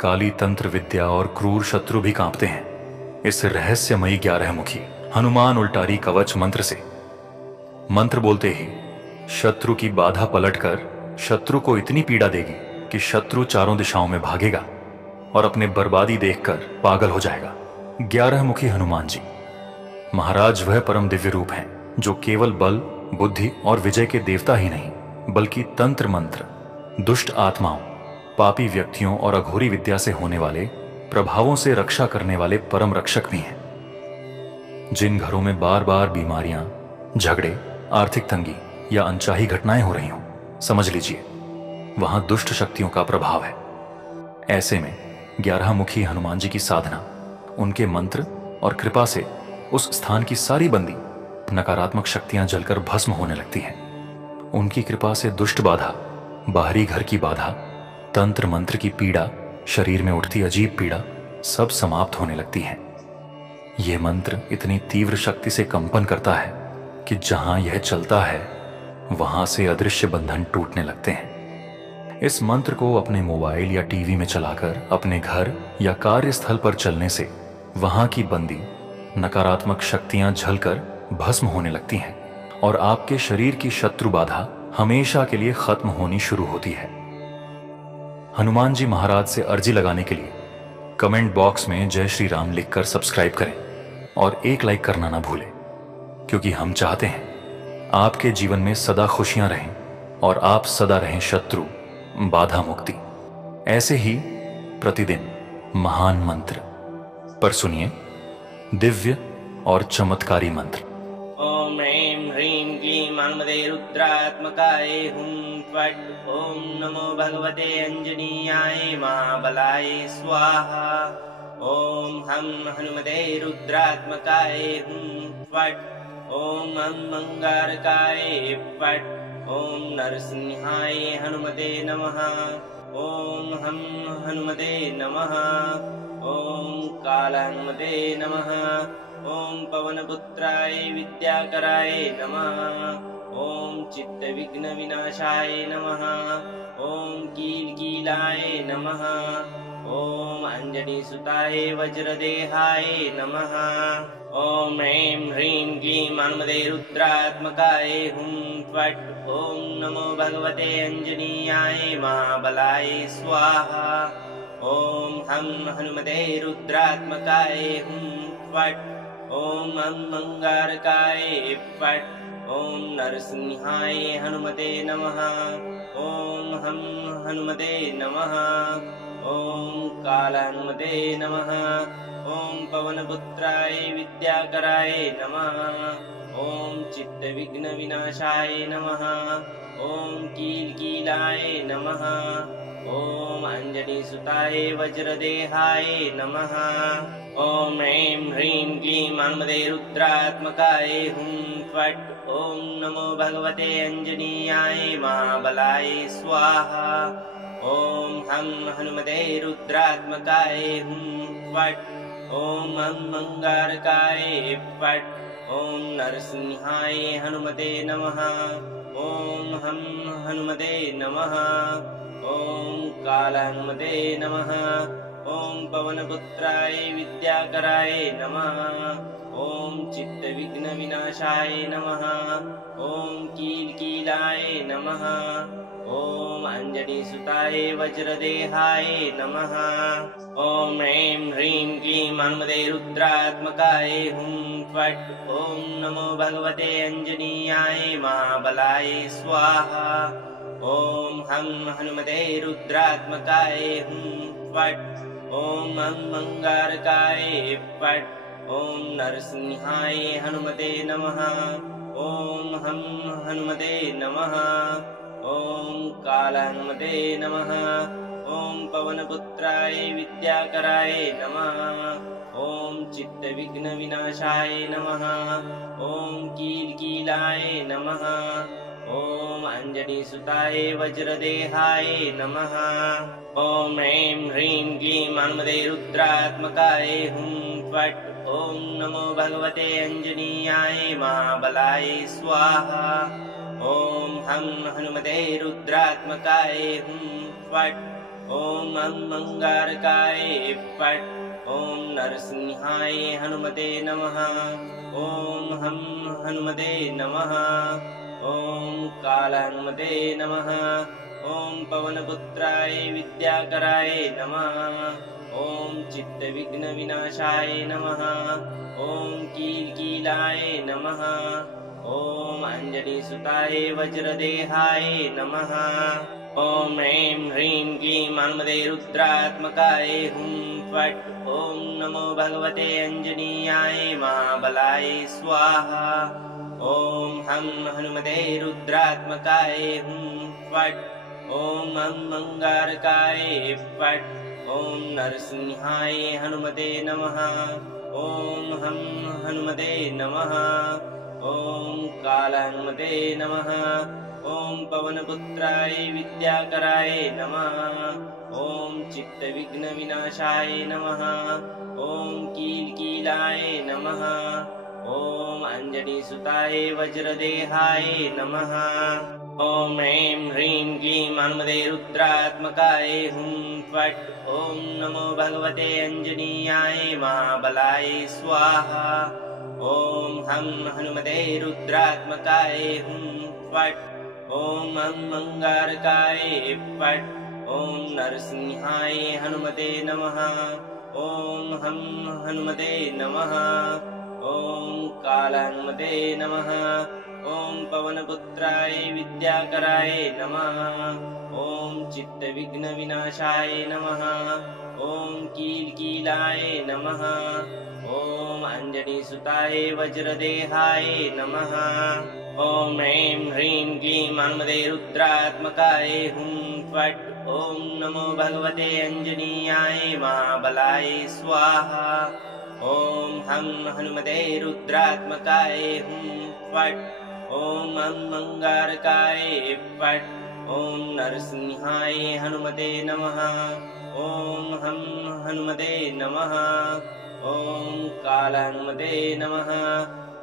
काली तंत्र विद्या और क्रूर शत्रु भी कांपते हैं इस रहस्यमयी 11 मुखी हनुमान उल्टारी कवच मंत्र से। मंत्र बोलते ही शत्रु की बाधा पलटकर शत्रु को इतनी पीड़ा देगी कि शत्रु चारों दिशाओं में भागेगा और अपने बर्बादी देखकर पागल हो जाएगा। 11 मुखी हनुमान जी महाराज वह परम दिव्य रूप हैं जो केवल बल, बुद्धि और विजय के देवता ही नहीं बल्कि तंत्र मंत्र, दुष्ट आत्माओं, पापी व्यक्तियों और अघोरी विद्या से होने वाले प्रभावों से रक्षा करने वाले परम रक्षक भी हैं। जिन घरों में बार बार बीमारियां, झगड़े, आर्थिक तंगी या अनचाही घटनाएं हो रही हों, समझ लीजिए वहां दुष्ट शक्तियों का प्रभाव है। ऐसे में 11 मुखी हनुमान जी की साधना, उनके मंत्र और कृपा से उस स्थान की सारी बंदी नकारात्मक शक्तियां जलकर भस्म होने लगती हैं। उनकी कृपा से दुष्ट बाधा, बाहरी घर की बाधा, तंत्र मंत्र की पीड़ा, शरीर में उठती अजीब पीड़ा सब समाप्त होने लगती हैं। यह मंत्र इतनी तीव्र शक्ति से कंपन करता है कि जहां यह चलता है वहां से अदृश्य बंधन टूटने लगते हैं। इस मंत्र को अपने मोबाइल या टीवी में चलाकर अपने घर या कार्यस्थल पर चलने से वहां की बंदी नकारात्मक शक्तियां झलकर भस्म होने लगती हैं और आपके शरीर की शत्रु बाधा हमेशा के लिए खत्म होनी शुरू होती है। हनुमान जी महाराज से अर्जी लगाने के लिए कमेंट बॉक्स में जय श्री राम लिखकर सब्सक्राइब करें और एक लाइक करना ना भूलें, क्योंकि हम चाहते हैं आपके जीवन में सदा खुशियां रहें और आप सदा रहें शत्रु बाधा मुक्ति। ऐसे ही प्रतिदिन महान मंत्र पर सुनिए दिव्य और चमत्कारी मंत्र। ओम ह्रीं ह्रीं क्लीं हनुमते रुद्रात्मकाय हुं फट्। ओम नमो भगवते अंजनीयाय महाबलाय स्वाहा। ओम हं हनुमते रुद्रात्मकाय हुं फट्। ओम हं अंगारकाय फट्। ओम नरसिंहाय हनुमते नमः। ओम हं हनुमते नमः। ओम काल हनुमते नमः। ओम पवनपुत्राय विद्याकराय नमः। ओम चित्तविघ्न विनाशाय नमः। ओम कीलकीलाय नमः। ओम अंजनीसुताय वज्रदेहाय नमः। ओम ह्रीं ह्रीं क्लीं हनुमते रुद्रात्मकाय हुं फट्। ओम नमो भगवते अंजनीयाय महाबलाय स्वाहा। ओम हं हनुमते रुद्रात्मकाय हुं फट्। ओम हं अंगारकाय फट्। ओम नरसिंहाय हनुमते नमः। ओम हं हनुमते नमः। ओम काल हनुमते नमः। ओम पवनपुत्राय विद्याकराय नमः। ओम चित्तविघ्न विनाशाय नमः। ओम कीलकीलाय नमः। ओम अंजनीसुताय वज्रदेहाय नमः। ओम ह्रीं ह्रीं क्लीं हनुमते रुद्रात्मकाय हुं फट्। ओम नमो भगवते अंजनीयाय महाबलाय स्वाहा। ओम हं हनुमते रुद्रात्मकाय हुं फट्। ओम हं अंगारकाय फट्। ओम नरसिंहाय हनुमते नमः। ओम हं हनुमते नमः। ओम काल हनुमते नमः। ओम पवनपुत्राय विद्याकराय नमः। ओम चित्तविघ्न विनाशाय नमः। ओम कीलकीलाय नमः। ओम अंजनीसुताय वज्रदेहाय नमः। ओम ह्रीं ह्रीं क्लीं हनुमते रुद्रात्मकाय हुं फट्। ओम नमो भगवते अंजनीयाय महाबलाय स्वाहा। ओम हं हनुमते रुद्रात्मकाय हुं फट्। ओम हं अंगारकाय फट्। ओम नरसिंहाय हनुमते नमः। ओम हं हनुमते नमः। ओम काल हनुमते नमः। ओम पवनपुत्राय विद्याकराय नमः। ओम चित्तविघ्न विनाशाय नमः। ओम कीलकीलाय नमः। ओम अंजनीसुताय वज्रदेहाय नमः। ओम ह्रीं ह्रीं क्लीं हनुमते रुद्रात्मकाय हुं फट्। ओम नमो भगवते अंजनीयाय महाबलाय स्वाहा। ओम हं हनुमते रुद्रात्मकाय हुं फट्। ॐ अंगारकाय फट्। ॐ नरसिंहाय हनुमते नमः। ॐ हं हनुमते नमः। ॐ कालहनुमते नमः। ॐ पवनपुत्राय विद्याकराय नमः। ॐ चित्तविघ्नविनाशाय नमः। ॐ कीलकीलाय नमः। ॐ अंजनीसुताय वज्रदेहाय नमः। ॐ ह्रीं ह्रीं क्लीं हनुमते रुद्रात्मकाय हुं फट्। ॐ नमो भगवते अंजनीयाय महाबलाय स्वाहा। ॐ हं हनुमते रुद्रात्मकाय हुं फट्। ॐ अंगारकाय फट्। ॐ नरसिंहाय हनुमते नमः। ॐ हं हनुमते नमः। ॐ कालहनुमते नमः। ॐ पवनपुत्राय विद्याकराय नमः। ॐ चित्तविघ्नविनाशाय नमः। ॐ कीलकीलाय नमः। ॐ अंजनीसुताय वज्रदेहाय नमः। ॐ ह्रीं ह्रीं क्लीं हनुमते रुद्रात्मकाय हुं फट्। ॐ नमो भगवते अंजनीयाय महाबलाय स्वाहा। ॐ हं हनुमते रुद्रात्मकाय हुं फट्। ॐ अंगारकाय फट्। ॐ नरसिंहाय हनुमते नमः। ॐ हं हनुमते नमः। ॐ कालहनुमते नमः। ॐ पवनपुत्राय विद्याकराय नमः। ॐ चित्तविघ्नविनाशाय नमः। ॐ कीलकीलाय नमः। ॐ अंजनीसुताय वज्रदेहाय नमः। ॐ ह्रीं ह्रीं क्लीं हनुमते रुद्रात्मकाय हुं फट्। ॐ नमो भगवते अंजनीयाय महाबलाय स्वाहा। ॐ हं हनुमते रुद्रात्मकाय हुं फट्। ॐ अंगारकाय फट्। ॐ नरसिंहाय हनुमते नमः। ॐ हं हनुमते नमः। ॐ कालहनुमते नमः।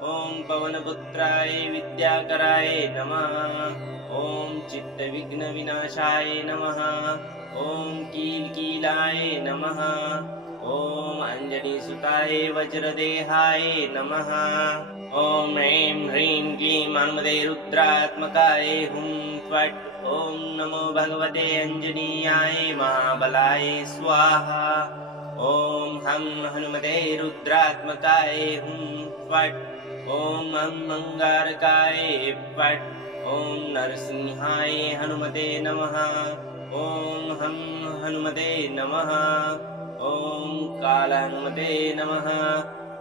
ॐ पवनपुत्राय विद्याकराय नमः। ॐ चित्तविघ्नविनाशाय नमः। ॐ कीलकीलाय नमः। ॐ अंजनीसुताय वज्रदेहाय नमः। ॐ ह्रीं ह्रीं क्लीं हनुमते रुद्रात्मकाय हुं फट्। ॐ नमो भगवते अंजनीयाय महाबलाय स्वाहा। ॐ हं हनुमते रुद्रात्मकाय हुं फट्। ॐ अंगारकाय फट्। ॐ नरसिंहाय हनुमते नमः। ॐ हं हनुमते नमः। ॐ कालहनुमते नमः।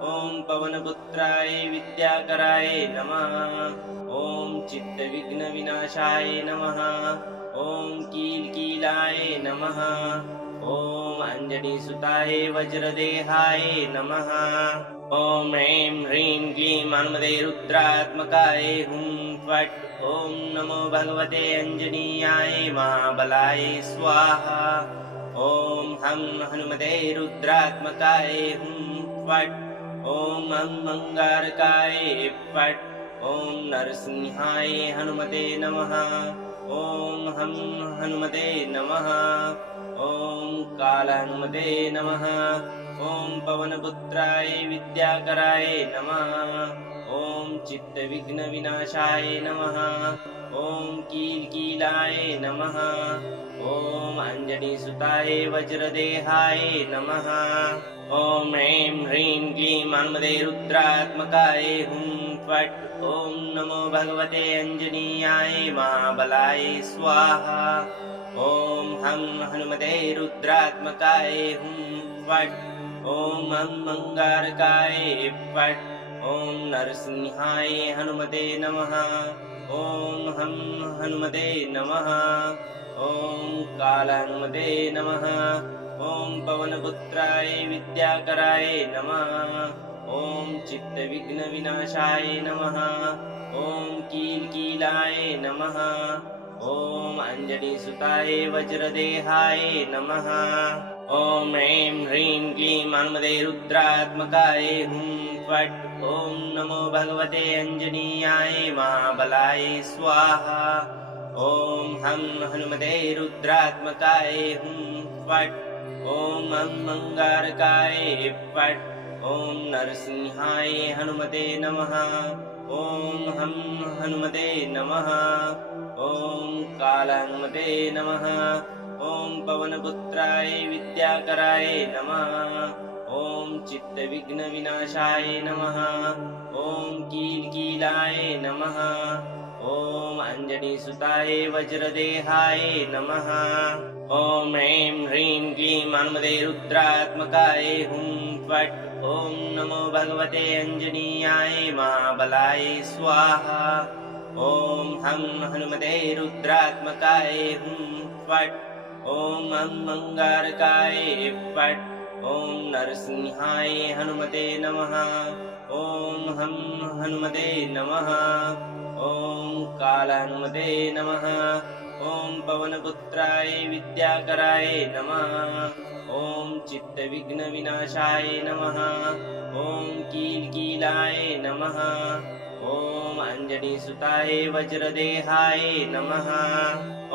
ॐ पवनपुत्राय विद्याकराय नमः। ॐ चित्तविघ्नविनाशाय नमः। ॐ कीलकीलाय नमः। ॐ अंजनीसुताय वज्रदेहाय नमः। ॐ ह्रीं ह्रीं क्लीं हनुमते रुद्रात्मकाय हुं फट्। ॐ नमो भगवते अंजनीयाय महाबलाय स्वाहा। ॐ हं हनुमते रुद्रात्मकाय हुं फट्। ॐ अंगारकाय फट्। ॐ नरसिंहाय हनुमते नमः। ॐ हं हनुमते नमः। ॐ कालहनुमते नमः। ॐ पवनपुत्राय विद्याकराय नमः। ॐ चित्तविघ्नविनाशाय नमः। ॐ कीलकीलाय नमः। ॐ अंजनीसुताय वज्रदेहाय नमः। ॐ ह्रीं ह्रीं क्लीं हनुमते रुद्रात्मकाय हुं फट्। ॐ नमो भगवते अंजनीयाय महाबलाय स्वाहा। ॐ हं हनुमते रुद्रात्मकाय हुं फट्। ॐ अंगारकाय फट्। ॐ नरसिंहाय हनुमते नमः। ॐ हं हनुमते नमः। ॐ कालहनुमते नमः। ॐ पवनपुत्राय विद्याकराय नमः। ॐ चित्तविघ्नविनाशाय नमः। ॐ कीलकीलाय नमः। ॐ अंजनीसुताय वज्रदेहाय नमः। ॐ ह्रीं ह्रीं क्लीं हनुमते रुद्रात्मकाय हुं फट्। ॐ नमो भगवते अंजनीयाय महाबलाय स्वाहा। ॐ हं हनुमते रुद्रात्मकाय हुं फट्। ॐ अंगारकाय फट्। ॐ नरसिंहाय हनुमते नमः। ॐ हं हनुमते नमः। ॐ कालहनुमते नमः। ॐ पवनपुत्राय विद्याकराय नमः। ॐ चित्तविघ्नविनाशाय नमः। ॐ कीलकीलाय नमः। ॐ अञ्जनीसुताय वज्रदेहाय नमः। ॐ ह्रीं ह्रीं क्लीं हनुमते रुद्रात्मकाय हुं फट्। ॐ नमो भगवते अञ्जनीयाय महाबलाय स्वाहा। ॐ हं हनुमते रुद्रात्मकाय हुं फट्। ॐ अंगारकाय फट्। ॐ नरसिंहाय हनुमते नमः। ॐ हं हनुमते नमः। ॐ कालहनुमते नमः। ॐ पवनपुत्राय विद्याकराय नमः। ॐ चित्तविघ्नविनाशाय नमः। ॐ कीलकीलाय नमः। ॐ अञ्जनीसुताय वज्रदेहाय नमः।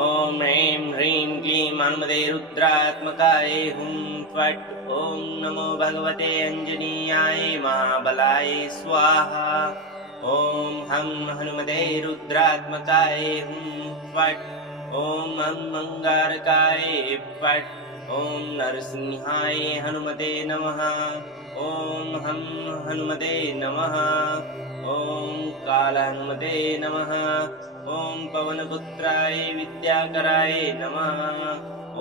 ॐ ह्रीं ह्रीं क्लीं हनुमते रुद्रात्मकाय हुं फट्। ॐ नमो भगवते अञ्जनीयाय महाबलाय स्वाहा। ॐ हं हनुमते रुद्रात्मकाय हुं फट्। ॐ अंगारकाय फट्। ॐ नरसिंहाय हनुमते नमः। ॐ हं हनुमते नमः। ॐ कालहनुमते नमः। ॐ पवनपुत्राय विद्याकराय नमः।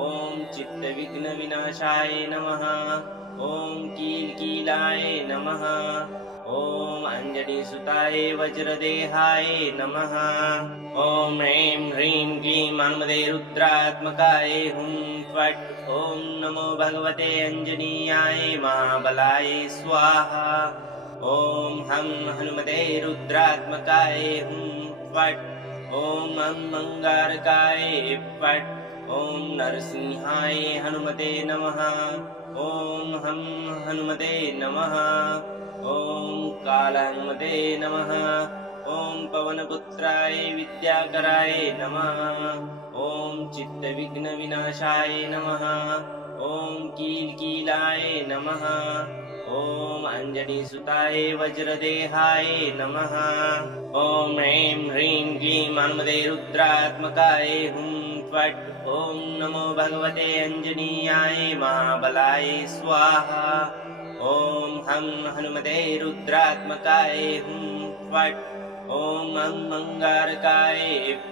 ॐ चित्तविघ्नविनाशाय नमः। ॐ कीलकीलाय नमः। ॐ अञ्जनीसुताय वज्रदेहाय नमः। ॐ ह्रीं ह्रीं क्लीं हनुमते रुद्रात्मकाय हुं फट्। ॐ नमो भगवते अञ्जनीयाय महाबलाय स्वाहा। ॐ हं हनुमते रुद्रात्मकाय हुं फट्। ॐ अंगारकाय फट्। ॐ नरसिंहाय हनुमते नमः। ॐ हं हनुमते नमः। ॐ कालहनुमते नमः। ॐ पवनपुत्राय विद्याकराय नमः। ॐ चित्तविघ्नविनाशाय नमः। ॐ कीलकीलाय नमः। ॐ अञ्जनीसुताय वज्रदेहाय नमः। ॐ ह्रीं ह्रीं क्लीं हनुमते रुद्रात्मकाय हुं फट्। ॐ नमो भगवते अञ्जनीयाय महाबलाय स्वाहा। ॐ हं हनुमते रुद्रात्मकाय हुं फट्। ॐ अंगारकाय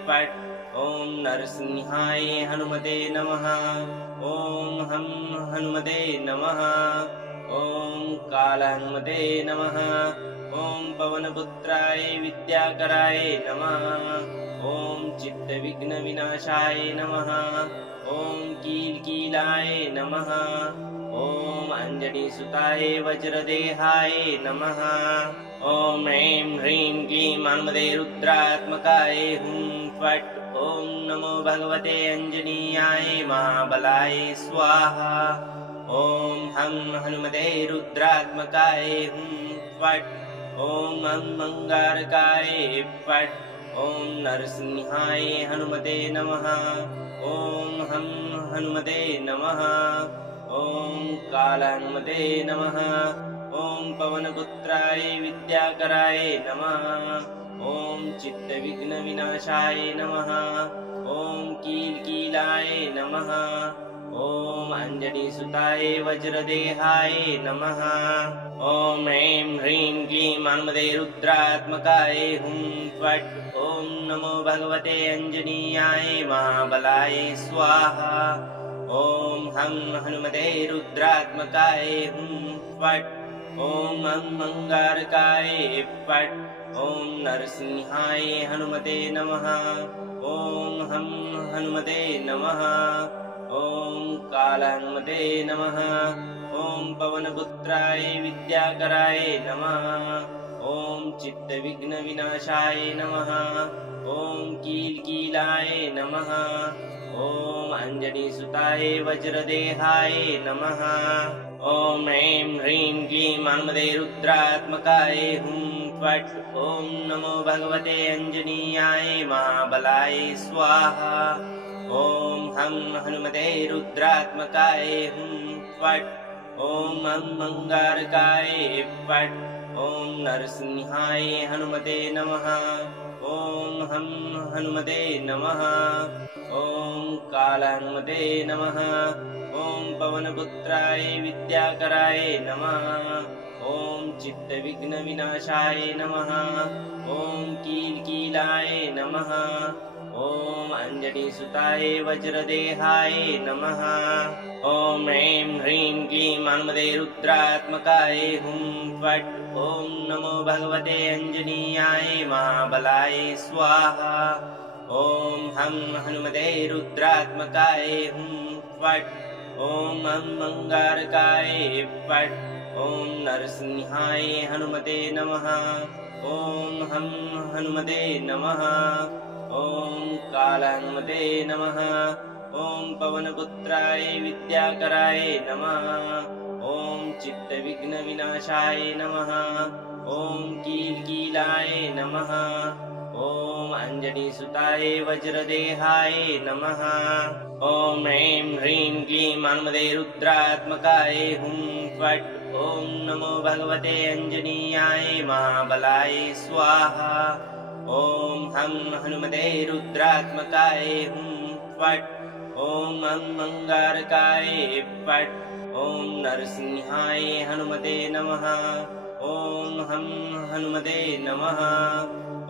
फट्। ॐ नरसिंहाय हनुमते नमः। ॐ हं हनुमते नमः। ॐ कालहनुमते नमः। ॐ पवनपुत्राय विद्याकराय नमः। ॐ चित्तविघ्नविनाशाय नमः। ॐ कीलकीलाय नमः। ॐ अञ्जनीसुताय वज्रदेहाय नमः। ॐ ह्रीं ह्रीं क्लीं हनुमते रुद्रात्मकाय हुं फट्। ॐ नमो भगवते अञ्जनीयाय महाबलाय स्वाहा। ॐ हं हनुमते रुद्रात्मकाय हुं फट्। ॐ अंगारकाय फट्। ॐ नरसिंहाय हनुमते नमः। ॐ हं हनुमते नमः। ॐ कालहनुमते नमः। ॐ पवनपुत्राय विद्याकराय नमः। ॐ चित्तविघ्नविनाशाय नमः। ॐ कीलकीलाय नमः। ॐ अञ्जनीसुताय वज्रदेहाय नमः। ॐ ह्रीं ह्रीं क्लीं हनुमते रुद्रात्मकाय हुं फट्। ॐ नमो भगवते अञ्जनीयाय महाबलाय स्वाहा। ॐ हं हनुमते रुद्रात्मकाय हुं फट्। ॐ अंगारकाय फट्। ॐ नरसिंहाय हनुमते नमः। ॐ हं हनुमते नमः। ॐ कालहनुमते नमः। ॐ पवनपुत्राय विद्याकराय नमः। ॐ चित्तविघ्नविनाशाय नमः। ॐ कीलकीलाय नमः। ॐ अञ्जनीसुताय वज्रदेहाय नमः। ॐ ह्रीं ह्रीं क्लीं हनुमते रुद्रात्मकाय हुं फट् ॐ नमो भगवते अञ्जनीयाय महाबलाय स्वाहा ॐ हं हनुमते रुद्रात्मकाय हुं फट् ॐ अंगारकाय फट् ॐ नरसिंहाय हनुमते नमः ॐ हं हनुमते नमः ॐ कालहनुमते नमः ॐ पवनपुत्राय विद्याकराय नमः ॐ चित्तविघ्नविनाशाय नमः ॐ कीलकीलाय नमः ॐ अञ्जनीसुताय वज्रदेहाय नमः ॐ ह्रीं ह्रीं क्लीं हनुमते रुद्रात्मकाय हुं फट् ॐ नमो भगवते अञ्जनीयाय महाबलाय स्वाहा ॐ हं हनुमते रुद्रात्मकाय हुं फट् ॐ अंगारकाय फट् ॐ नरसिंहाय हनुमते नमः ॐ हं हनुमते नमः ॐ कालहनुमते नमः ॐ पवनपुत्राय विद्याकराय नमः ॐ चित्तविघ्नविनाशाय नमः ॐ कीलकीलाय नमः ॐ अञ्जनीसुताय वज्रदेहाय नमः ॐ ह्रीं ह्रीं क्लीं हनुमते रुद्रात्मकाय हुं फट् ॐ नमो भगवते अञ्जनीयाय महाबलाय स्वाहा ॐ हं हनुमते रुद्रात्मकाय हुं फट् ॐ अंगारकाय फट् ॐ नरसिंहाय हनुमते नमः ॐ हं हनुमते नमः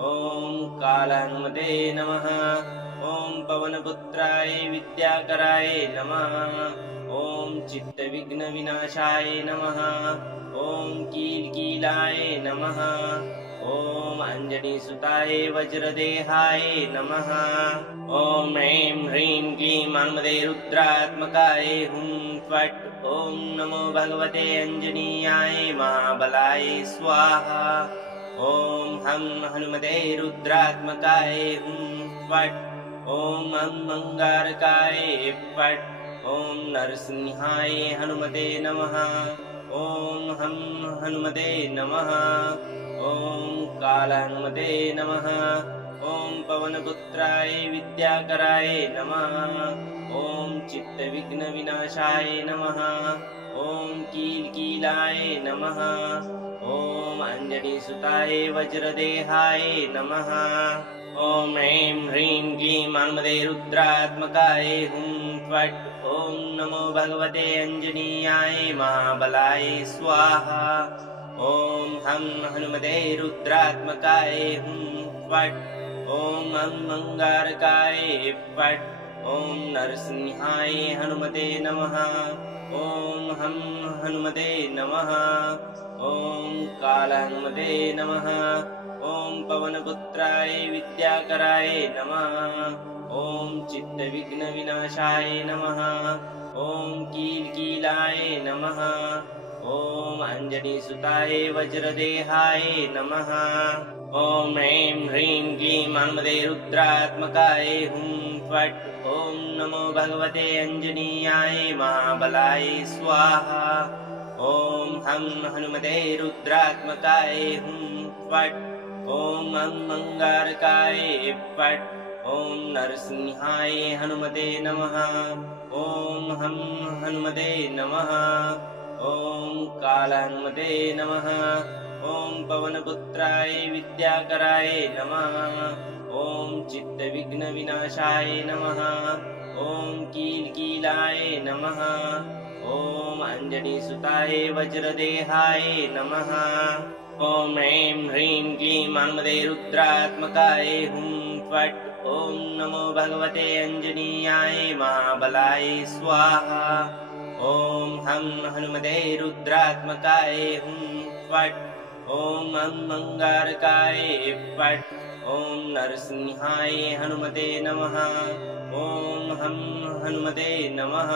ॐ कालहनुमते नमः ॐ पवनपुत्राय विद्याकराय नमः ॐ चित्तविघ्नविनाशाय नमः ॐ कीलकीलाय नमः ॐ अञ्जनीसुताय वज्रदेहाय नमः ॐ ह्रीं ह्रीं क्लीं हनुमते रुद्रात्मकाय हुं फट् ॐ नमो भगवते अञ्जनीयाय महाबलाय स्वाहा ॐ हं हनुमते रुद्रात्मकाय हुं फट् ॐ अंगारकाय फट् ॐ नरसिंहाय हनुमते नमः ॐ हं हनुमते नमः ॐ कालहनुमते नमः ॐ पवनपुत्राय विद्याकराय नमः ॐ चित्तविघ्नविनाशाय नमः ॐ कीलकीलाय नमः ॐ अञ्जनीसुताय वज्रदेहाय नमः ॐ ह्रीं ह्रीं क्लीं हनुमते रुद्रात्मकाय हुं फट् ॐ नमो भगवते अञ्जनीयाय महाबलाय स्वाहा ॐ हं हनुमते रुद्रात्मकाय हुं फट् ॐ अंगारकाय फट् ॐ नरसिंहाय हनुमते नमः ॐ हं हनुमते नमः ॐ कालहनुमते नमः ॐ पवनपुत्राय विद्याकराय नमः ॐ चित्तविघ्नविनाशाय नमः ॐ कीलकीलाय नमः ॐ अञ्जनीसुताय वज्रदेहाय नमः ॐ ह्रीं ह्रीं क्लीं हनुमते रुद्रात्मकाय हुं फट् ॐ नमो भगवते अञ्जनीयाय महाबलाय स्वाहा ॐ हं हनुमते रुद्रात्मकाय हुं फट् ॐ अंगारकाय फट् ॐ नरसिंहाय हनुमते नमः ॐ हं हनुमते नमः ॐ कालहनुमते नमः ॐ पवनपुत्राय विद्याकराय नमः ॐ चित्तविघ्नविनाशाय नमः ॐ कीलकीलाय नमः ॐ अञ्जनीसुताय वज्रदेहाय नमः ॐ ह्रीं ह्रीं क्लीं हनुमते रुद्रात्मकाय हुं फट् ॐ नमो भगवते अञ्जनीयाय महाबलाय स्वाहा ॐ हं हनुमते रुद्रात्मकाय हुं फट् ॐ अंगारकाय फट् ॐ नरसिंहाय हनुमते नमः ॐ हं हनुमते नमः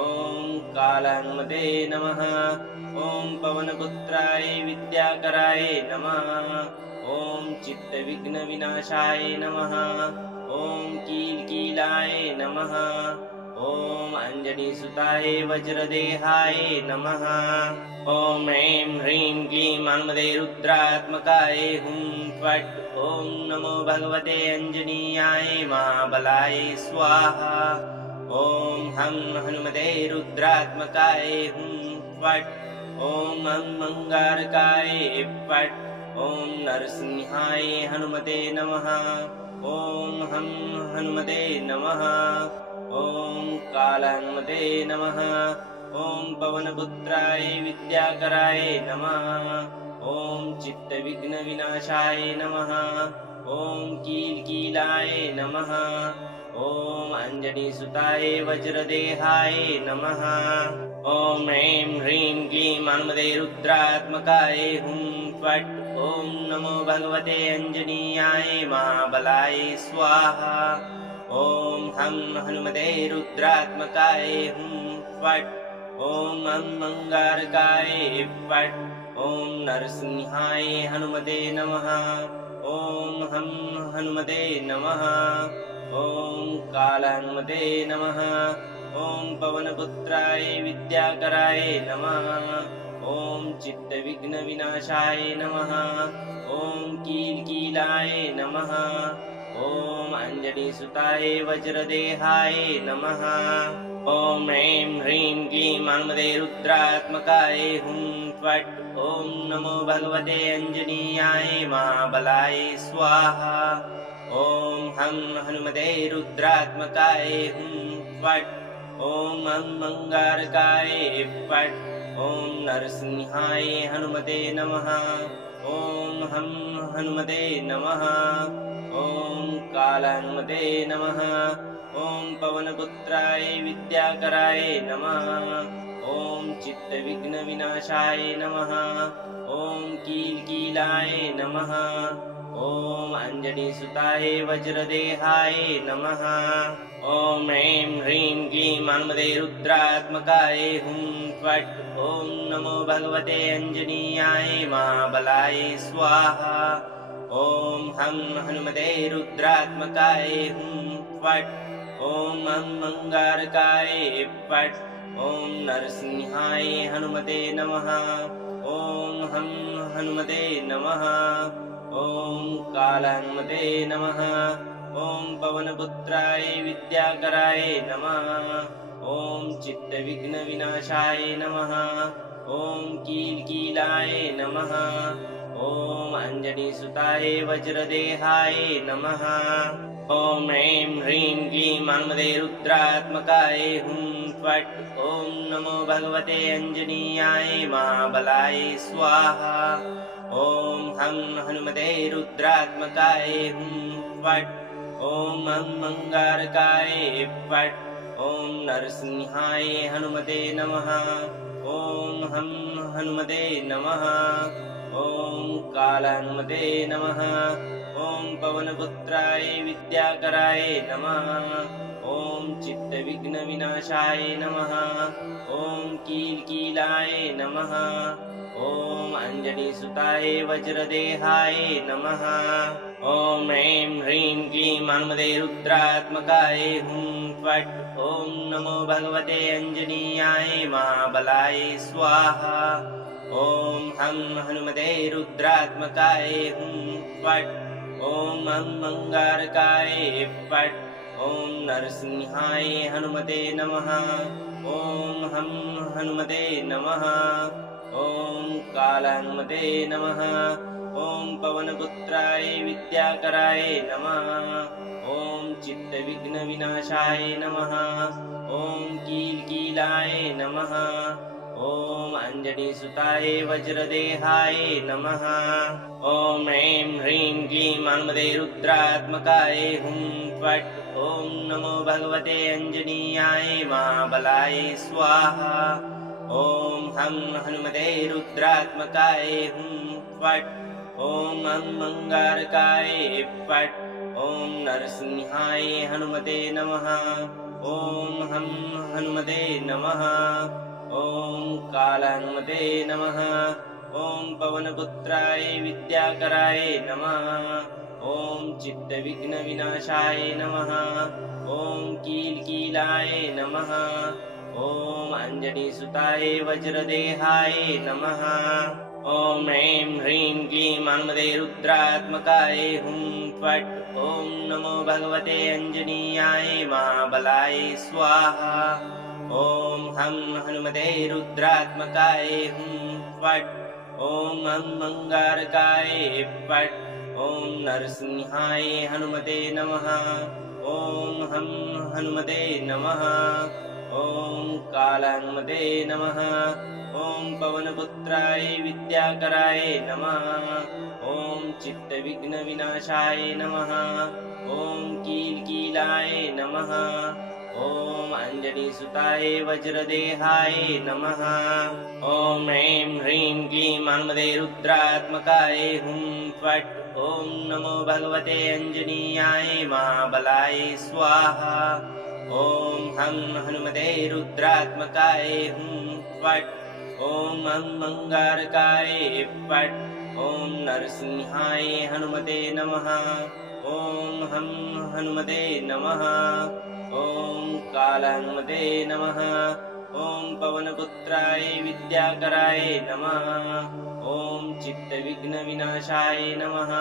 ॐ कालहनुमते नमः ॐ पवनपुत्राय विद्याकराय नमः ॐ चित्तविघ्नविनाशाय नमः ॐ कीलकीलाय नमः ॐ अञ्जनीसुताय वज्रदेहाय नमः। ॐ ऐं ह्रीं क्लीं हनुमते रुद्रात्मकाय हुं फट्। ॐ नमो भगवते अञ्जनीयाय महाबलाय स्वाहा। ॐ हं हनुमते रुद्रात्मकाय हुं फट्। ॐ अंगारकाय फट्। ॐ नरसिंहाय हनुमते नमः। ॐ हं हनुमते नमः। ॐ कालहनुमते नमः। ॐ पवनपुत्राय विद्याकराय नमः। ॐ चित्तविघ्नविनाशाय नमः। ॐ कीलकीलाय नमः। ॐ अञ्जनीसुताय वज्रदेहाय नमः। ॐ ऐं ह्रीं क्लीं हनुमते रुद्रात्मकाय हुं फट्। ॐ नमो भगवते अञ्जनीयाय महाबलाय स्वाहा। ॐ हं हनुमते रुद्रात्मकाय हुं फट्। ॐ अंगारकाय फट्। ॐ नरसिंहाय हनुमते नमः। ॐ हं हनुमते नमः। ॐ कालहनुमते नमः। ॐ पवनपुत्राय विद्याकराय नमः। ॐ चित्तविघ्नविनाशाय नमः। ॐ कीलकीलाय नमः। ॐ अञ्जनीसुताय वज्रदेहाय नमः। ॐ ऐं ह्रीं क्लीं हनुमते रुद्रात्मकाय हुं फट्। ॐ नमो भगवते अञ्जनीयाय महाबलाय स्वाहा। ॐ हं हनुमते रुद्रात्मकाय हुं फट्। ॐ अंगारकाय फट्। ॐ नरसिंहाय हनुमते नमः। ॐ हं हनुमते नमः। ॐ कालहनुमते नमः। ॐ पवनपुत्राय विद्याकराय नमः। ॐ चित्तविघ्नविनाशाय नमः। ॐ कीलकीलाय नमः। ॐ अञ्जनीसुताय वज्रदेहाय नमः। ॐ ऐं ह्रीं क्लीं हनुमते रुद्रात्मकाय हुं फट्। ॐ नमो भगवते अञ्जनीयाय महाबलाय स्वाहा। ॐ हं हनुमते रुद्रात्मकाय हुं फट्। ॐ अंगारकाय फट्। ॐ नरसिंहाय हनुमते नमः। ॐ हं हनुमते नमः। ॐ कालहनुमते नमः। ॐ पवनपुत्राय विद्याकराय नमः। ॐ चित्तविघ्नविनाशाय नमः। ॐ कीलकीलाय नमः। ॐ अञ्जनीसुताय वज्रदेहाय नमः। ॐ ऐं ह्रीं क्लीं हनुमते रुद्रात्मकाय हुं फट्। ॐ नमो भगवते अञ्जनीयाय महाबलाय स्वाहा। ॐ हं हनुमते रुद्रात्मकाय हुं फट्। ॐ अंगारकाय फट्। ॐ नरसिंहाय हनुमते नमः। ॐ हं हनुमते नमः। ॐ कालहनुमते नमः। ॐ पवनपुत्राय विद्याकराय नमः। ॐ चित्तविघ्नविनाशाय नमः। ॐ कीलकीलाय नमः। ॐ अञ्जनीसुताय वज्रदेहाय नमः। ॐ ऐं ह्रीं क्लीं हनुमते रुद्रात्मकाय हुं फट्। ॐ नमो भगवते अञ्जनीयाय महाबलाय स्वाहा। ॐ हं हनुमते रुद्रात्मकाय हुं फट्। ॐ अंगारकाय फट्। ॐ नरसिंहाय हनुमते नमः। ॐ हं हनुमते नमः। ॐ कालहनुमते नमः। ॐ पवनपुत्राय विद्याकराय नमः। ॐ चित्तविघ्नविनाशाय नमः। ॐ कीलकीलाय नमः। ॐ अञ्जनीसुताय वज्रदेहाय नमः। ॐ ऐं ह्रीं क्लीं हनुमते रुद्रात्मकाय हुं फट्। ॐ नमो भगवते अञ्जनीयाय महाबलाय स्वाहा। ॐ हं हनुमते रुद्रात्मकाय हुं फट्। ॐ अंगारकाय फट्। ॐ नरसिंहाय हनुमते नमः। ॐ हं हनुमते नमः। ॐ कालहनुमते नमः। ॐ पवनपुत्राय विद्याकराय नमः। ॐ चित्तविघ्नविनाशाय नमः। ॐ कीलकीलाय नमः। ॐ अञ्जनीसुताय वज्रदेहाय नमः। ॐ ऐं ह्रीं क्लीं हनुमते रुद्रात्मकाय हुं फट्। ॐ नमो भगवते अञ्जनीयाय महाबलाय स्वाहा। ॐ हं हनुमते रुद्रात्मकाय हुं फट्। ॐ हं अंगारकाय फट्। ॐ नरसिंहाय हनुमते नमः। ॐ हं हनुमते नमः। ॐ कालहनुमते नमः। ॐ पवनपुत्राय विद्याकराय नमः। ॐ चित्तविघ्नविनाशाय नमः। ॐ कीलकीलाय नमः। ॐ अञ्जनीसुताय वज्रदेहाय नमः। ॐ ऐं ह्रीं क्लीं हनुमते रुद्रात्मकाय हुं फट्। ॐ नमो भगवते अञ्जनीयाय महाबलाय स्वाहा। ॐ हं हनुमते रुद्रात्मकाय हुं फट्। ॐ हं अंगारकाय फट्। ॐ नरसिंहाय हनुमते नमः। ॐ हं हनुमते नमः। ॐ कालहनुमते नमः। ॐ पवनपुत्राय विद्याकराय नमः। ॐ चित्तविघ्नविनाशाय नमः।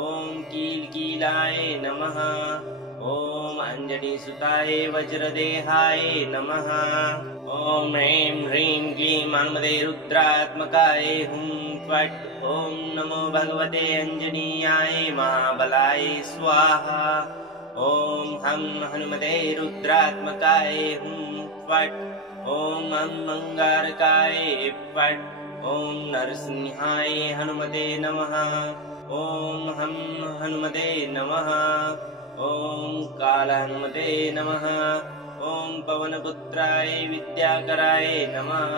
ॐ कीलकीलाय नमः। ॐ अञ्जनीसुताय वज्रदेहाय नमः। ॐ ऐं ह्रीं क्लीं हनुमते रुद्रात्मकाय हुं फट्। ॐ नमो भगवते अञ्जनीयाय महाबलाय स्वाहा। ॐ हं हनुमते रुद्रात्मकाय हुं फट्। ॐ हं अंगारकाय फट्। ॐ नरसिंहाय हनुमते नमः। ॐ हं हनुमते नमः। ॐ कालहनुमते नमः। ॐ पवनपुत्राय विद्याकराय नमः।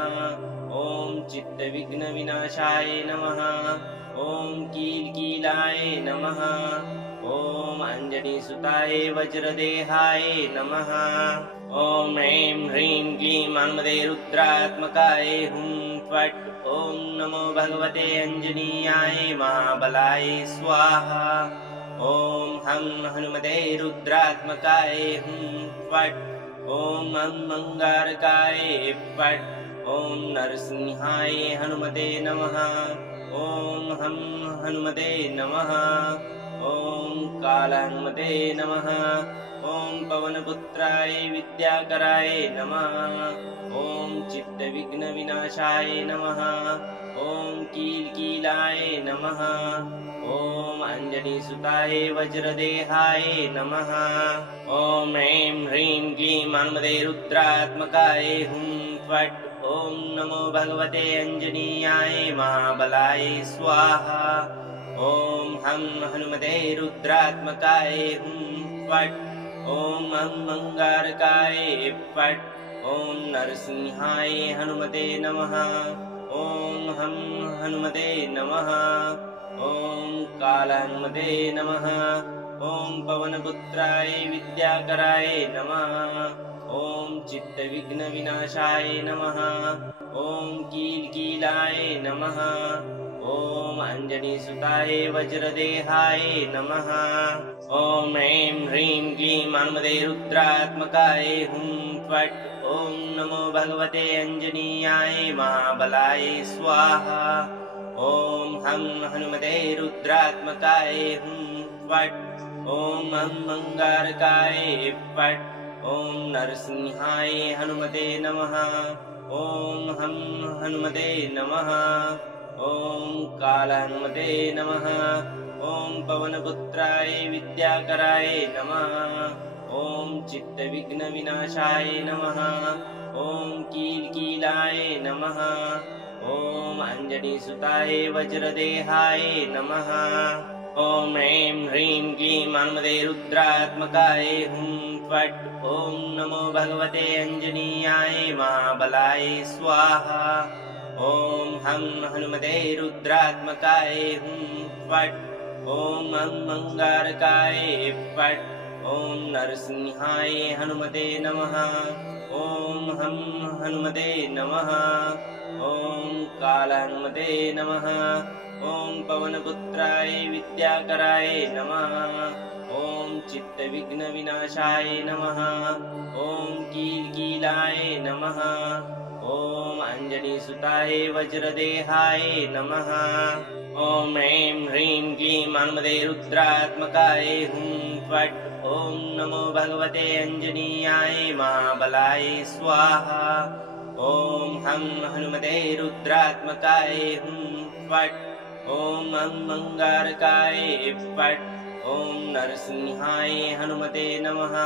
ॐ चित्तविघ्नविनाशाय नमः। ॐ कीलकीलाय नमः। ॐ अञ्जनीसुताय वज्रदेहाय नमः। ॐ ऐं ह्रीं क्लीं हनुमते रुद्रात्मकाय हुं फट्। ॐ नमो भगवते अञ्जनीयाय महाबलाय स्वाहा। ॐ हं हनुमते रुद्रात्मकाय हुं फट्। ॐ हं अंगारकाय फट्। ॐ नरसिंहाय हनुमते नमः। ॐ हं हनुमते नमः। ॐ कालहनुमते नमः। ॐ पवनपुत्राय विद्याकराय नमः। ॐ चित्तविघ्नविनाशाय नमः। ॐ कीलकीलाय नमः। ॐ अञ्जनीसुताय वज्रदेहाय नमः। ॐ ऐं ह्रीं क्लीं हनुमते रुद्रात्मकाय हुं फट्। ॐ नमो भगवते अञ्जनीयाय महाबलाय स्वाहा। ॐ हं हनुमते रुद्रात्मकाय हुं फट्। ॐ हं अंगारकाय फट्। ॐ नरसिंहाय हनुमते नमः। ॐ हं हनुमते नमः। ॐ कालहनुमते नमः। ॐ पवनपुत्राय विद्याकराय नमः। ॐ चित्तविघ्नविनाशाय नमः। ॐ कीलकीलाय नमः। ॐ अञ्जनीसुताय वज्रदेहाय नमः। ॐ ऐं ह्रीं क्लीं हनुमते रुद्रात्मकाय हुं फट्। ॐ नमो भगवते अञ्जनीयाय महाबलाय स्वाहा। ॐ हं हनुमते रुद्रात्मकाय हुं फट्। ॐ हं अंगारकाय फट्। ॐ नरसिंहाय हनुमते नमः। ॐ हं हनुमते नमः। ॐ कालहनुमते नमः। ॐ पवनपुत्राय विद्याकराय नमः। ॐ चित्तविघ्नविनाशाय नमः। ॐ कीलकीलाय नमः। ॐ अञ्जनीसुताय वज्रदेहाय नमः। ॐ ऐं ह्रीं क्लीं हनुमते रुद्रात्मकाय हुं फट्। ॐ नमो भगवते अञ्जनीयाय महाबलाय स्वाहा। ॐ हं हनुमते रुद्रात्मकाय हुं फट्। ॐ हं अंगारकाय फट्। ॐ नरसिंहाय हनुमते नमः। ॐ हं हनुमते नमः। ॐ कालहनुमते नमः। ॐ पवनपुत्राय विद्याकराय नमः। ॐ चित्तविघ्नविनाशाय नमः। ॐ कीलकीलाय नमः। ॐ अञ्जनीसुताय वज्रदेहाय नमः। ॐ ह्रीं ह्रीं क्लीं हनुमते रुद्रात्मकाय हुं फट्। ॐ नमो भगवते अञ्जनीयाय महाबलाय स्वाहा। ॐ हं हनुमते रुद्रात्मकाय हुं फट्। ॐ अंगारकाय फट्। ॐ नरसिंहाय हनुमते नमः।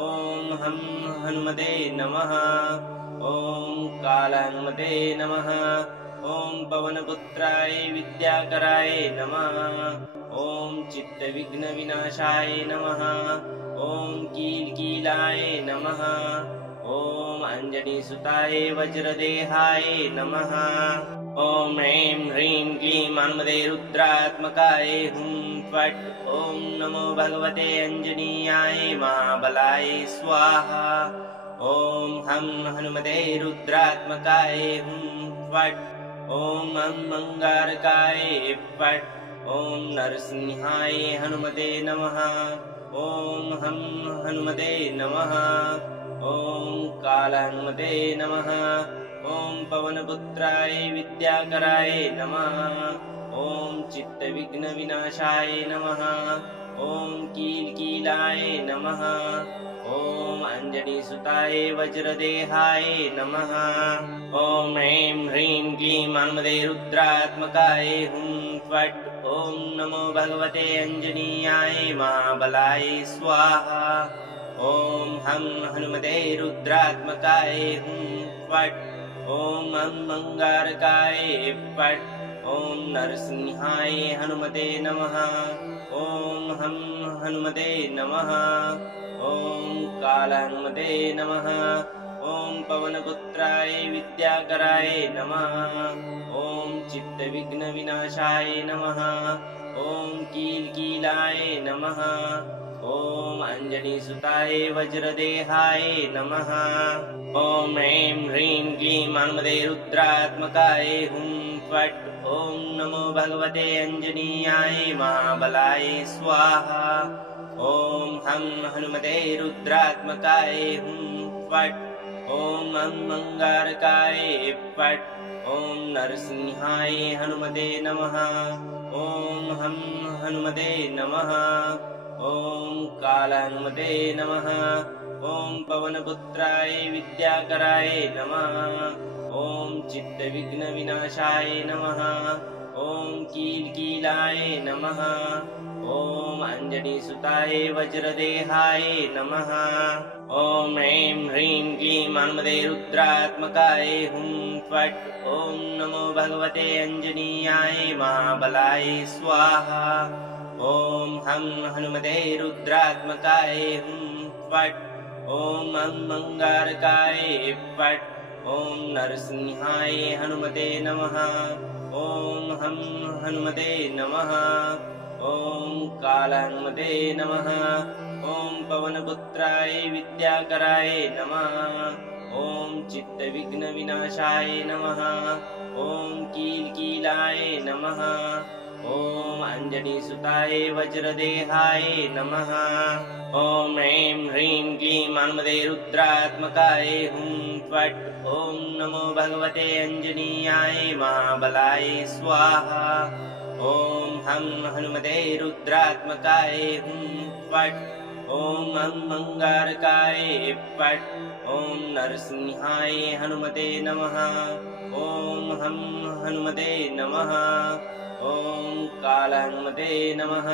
ॐ हं हनुमते नमः। ॐ कालहनुमते नमः। ॐ पवनपुत्राय विद्याकराय नमः। ॐ चित्तविघ्नविनाशाय नमः। ॐ कीलकीलाय नमः। ॐ अञ्जनीसुताय वज्रदेहाय नमः। ॐ ह्रीं ह्रीं क्लीं हनुमते रुद्रात्मकाय हुं फट्। ॐ नमो भगवते अञ्जनीयाय महाबलाय स्वाहा। ॐ हं हनुमते रुद्रात्मकाय हुं फट्। ॐ अंगारकाय फट्। ॐ नरसिंहाय हनुमते नमः। ॐ हं हनुमते नमः। ॐ कालहनुमते नमः। ॐ पवनपुत्राय विद्याकराय नमः। ॐ चित्तविघ्नविनाशाय नमः। ॐ कीलकीलाय नमः। ॐ अञ्जनीसुताय वज्रदेहाय नमः। ॐ ह्रीं ह्रीं क्लीं हनुमते रुद्रात्मकाय हुं फट्। ॐ नमो भगवते अञ्जनीयाय महाबलाय स्वाहा। ॐ हं हनुमते रुद्रात्मकाय हुं फट्। ॐ अंगारकाय फट्। ॐ नरसिंहाय हनुमते नमः। ॐ हं हनुमते नमः। ॐ कालहनुमते नमः। ॐ पवनपुत्राय विद्याकराय नमः। ॐ चित्तविघ्नविनाशाय नमः। ॐ कीलकीलाय नमः। ॐ अञ्जनीसुताय वज्रदेहाय नमः। ॐ ह्रीं ह्रीं क्लीं हनुमते रुद्रात्मकाय हुं फट्। ॐ नमो भगवते अञ्जनीयाय महाबलाय स्वाहा। ॐ हं हनुमते रुद्रात्मकाय हुं फट्। ॐ अंगारकाय फट्। ॐ नरसिंहाय हनुमते नमः। ॐ हं हनुमते नमः। ॐ कालहनुमते नमः। ॐ पवनपुत्राय विद्याकराय नमः। ॐ चित्तविघ्नविनाशाय नमः। ॐ कीलकीलाय नमः। ॐ अञ्जनीसुताय वज्रदेहाय नमः। ॐ ह्रीं ह्रीं क्लीं हनुमते रुद्रात्मकाय हुं फट्। ॐ नमो भगवते अञ्जनीयाय महाबलाय स्वाहा। ॐ हं हनुमते रुद्रात्मकाय हुं फट्। ॐ अंगारकाय फट्। ॐ नरसिंहाय हनुमते नमः। ॐ हं हनुमते नमः। ॐ कालहनुमते नमः। ॐ पवनपुत्राय विद्याकराय नमः। ॐ चित्तविघ्नविनाशाय नमः। ॐ कीलकीलाय नमः। ॐ अञ्जनीसुताय वज्रदेहाय नमः। ॐ ह्रीं ह्रीं क्लीं हनुमते रुद्रात्मकाय हुं फट्। ॐ नमो भगवते अञ्जनीयाय महाबलाय स्वाहा। ॐ हं हनुमते रुद्रात्मकाय हुं फट्। ॐ अंगारकाय फट्। ॐ नरसिंहाय हनुमते नमः। ॐ हं हनुमते नमः। ॐ कालहनुमते नमः।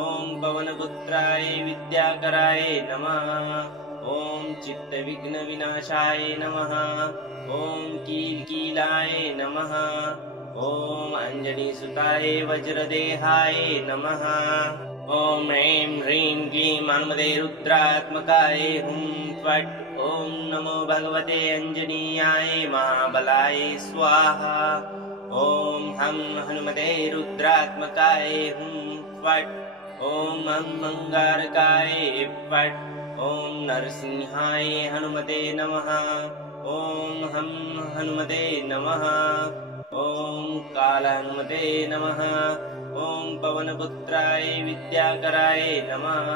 ॐ पवनपुत्राय विद्याकराय नमः। ॐ चित्तविघ्नविनाशाय नमः। ॐ कीलकीलाय नमः। ॐ अञ्जनीसुताय वज्रदेहाय नमः। ॐ ह्रीं ह्रीं क्लीं हनुमते रुद्रात्मकाय हुं फट्। ॐ नमो भगवते अञ्जनीयाय महाबलाय स्वाहा। ॐ हं हनुमते रुद्रात्मकाय हुं फट्। ॐ अंगारकाय फट्। ॐ नरसिंहाय हनुमते नमः। ॐ हं हनुमते नमः। ॐ कालहनुमते नमः। ॐ पवनपुत्राय विद्याकराय नमः।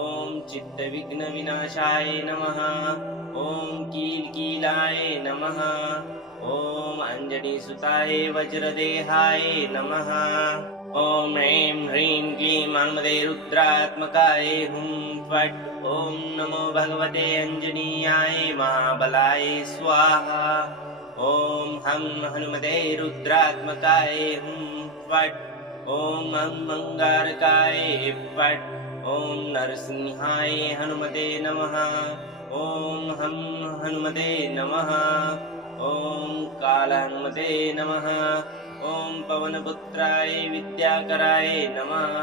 ॐ चित्तविघ्नविनाशाय नमः। ॐ कीलकीलाय नमः। ॐ अञ्जनीसुताय वज्रदेहाय नमः। ॐ ह्रीं ह्रीं क्लीं हनुमते रुद्रात्मकाय हुं फट्। ॐ नमो भगवते अञ्जनीयाय महाबलाय स्वाहा। ॐ हं हनुमते रुद्रात्मकाय हुं फट्। ॐ अंगारकाय फट्। ॐ नरसिंहाय हनुमते नमः। ॐ हं हनुमते नमः। ॐ कालहनुमते नमः। ॐ पवनपुत्राय विद्याकराय नमः।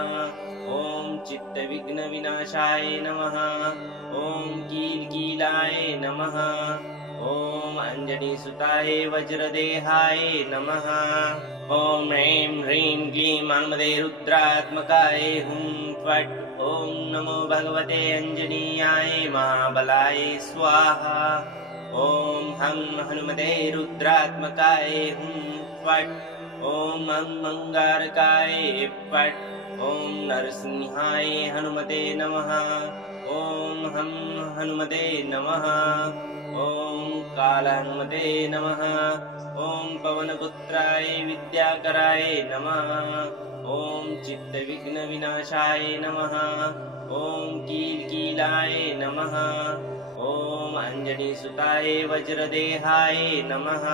ॐ चित्तविघ्नविनाशाय नमः। ॐ कीलकीलाय नमः। ॐ अञ्जनीसुताय वज्रदेहाय नमः। ॐ ह्रीं ह्रीं क्लीं हनुमते रुद्रात्मकाय हुं फट्। ॐ नमो भगवते अञ्जनीयाय महाबलाय स्वाहा। ॐ हं हनुमते रुद्रात्मकाय हुं फट्। ॐ अंगारकाय फट्। ॐ नरसिंहाय हनुमते नमः। ॐ हं हनुमते नमः। ॐ कालहनुमते नमः। ॐ पवनपुत्राय विद्याकराय नमः। ॐ चित्तविघ्नविनाशाय नमः। ॐ कीलकीलाय नमः। ॐ अञ्जनीसुताय वज्रदेहाय नमः।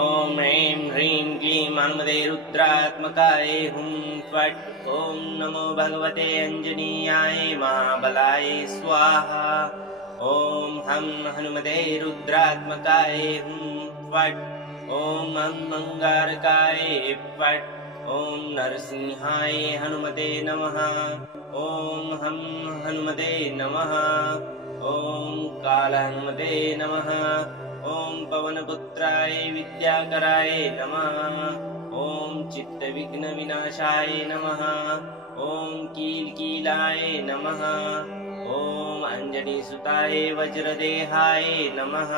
ॐ ह्रीं ह्रीं क्लीं हनुमते रुद्रात्मकाय हुं फट्। ॐ नमो भगवते अञ्जनीयाय महाबलाय स्वाहा। ॐ हं हनुमते रुद्रात्मकाय हुं फट्। ॐ अंगारकाय फट्। ॐ नरसिंहाय हनुमते नमः। ॐ हं हनुमते नमः। ॐ कालहनुमते नमः। ॐ पवनपुत्राय विद्याकराय नमः। ॐ चित्तविघ्नविनाशाय नमः। ॐ कीलकीलाय नमः। ॐ अञ्जनीसुताय वज्रदेहाय नमः।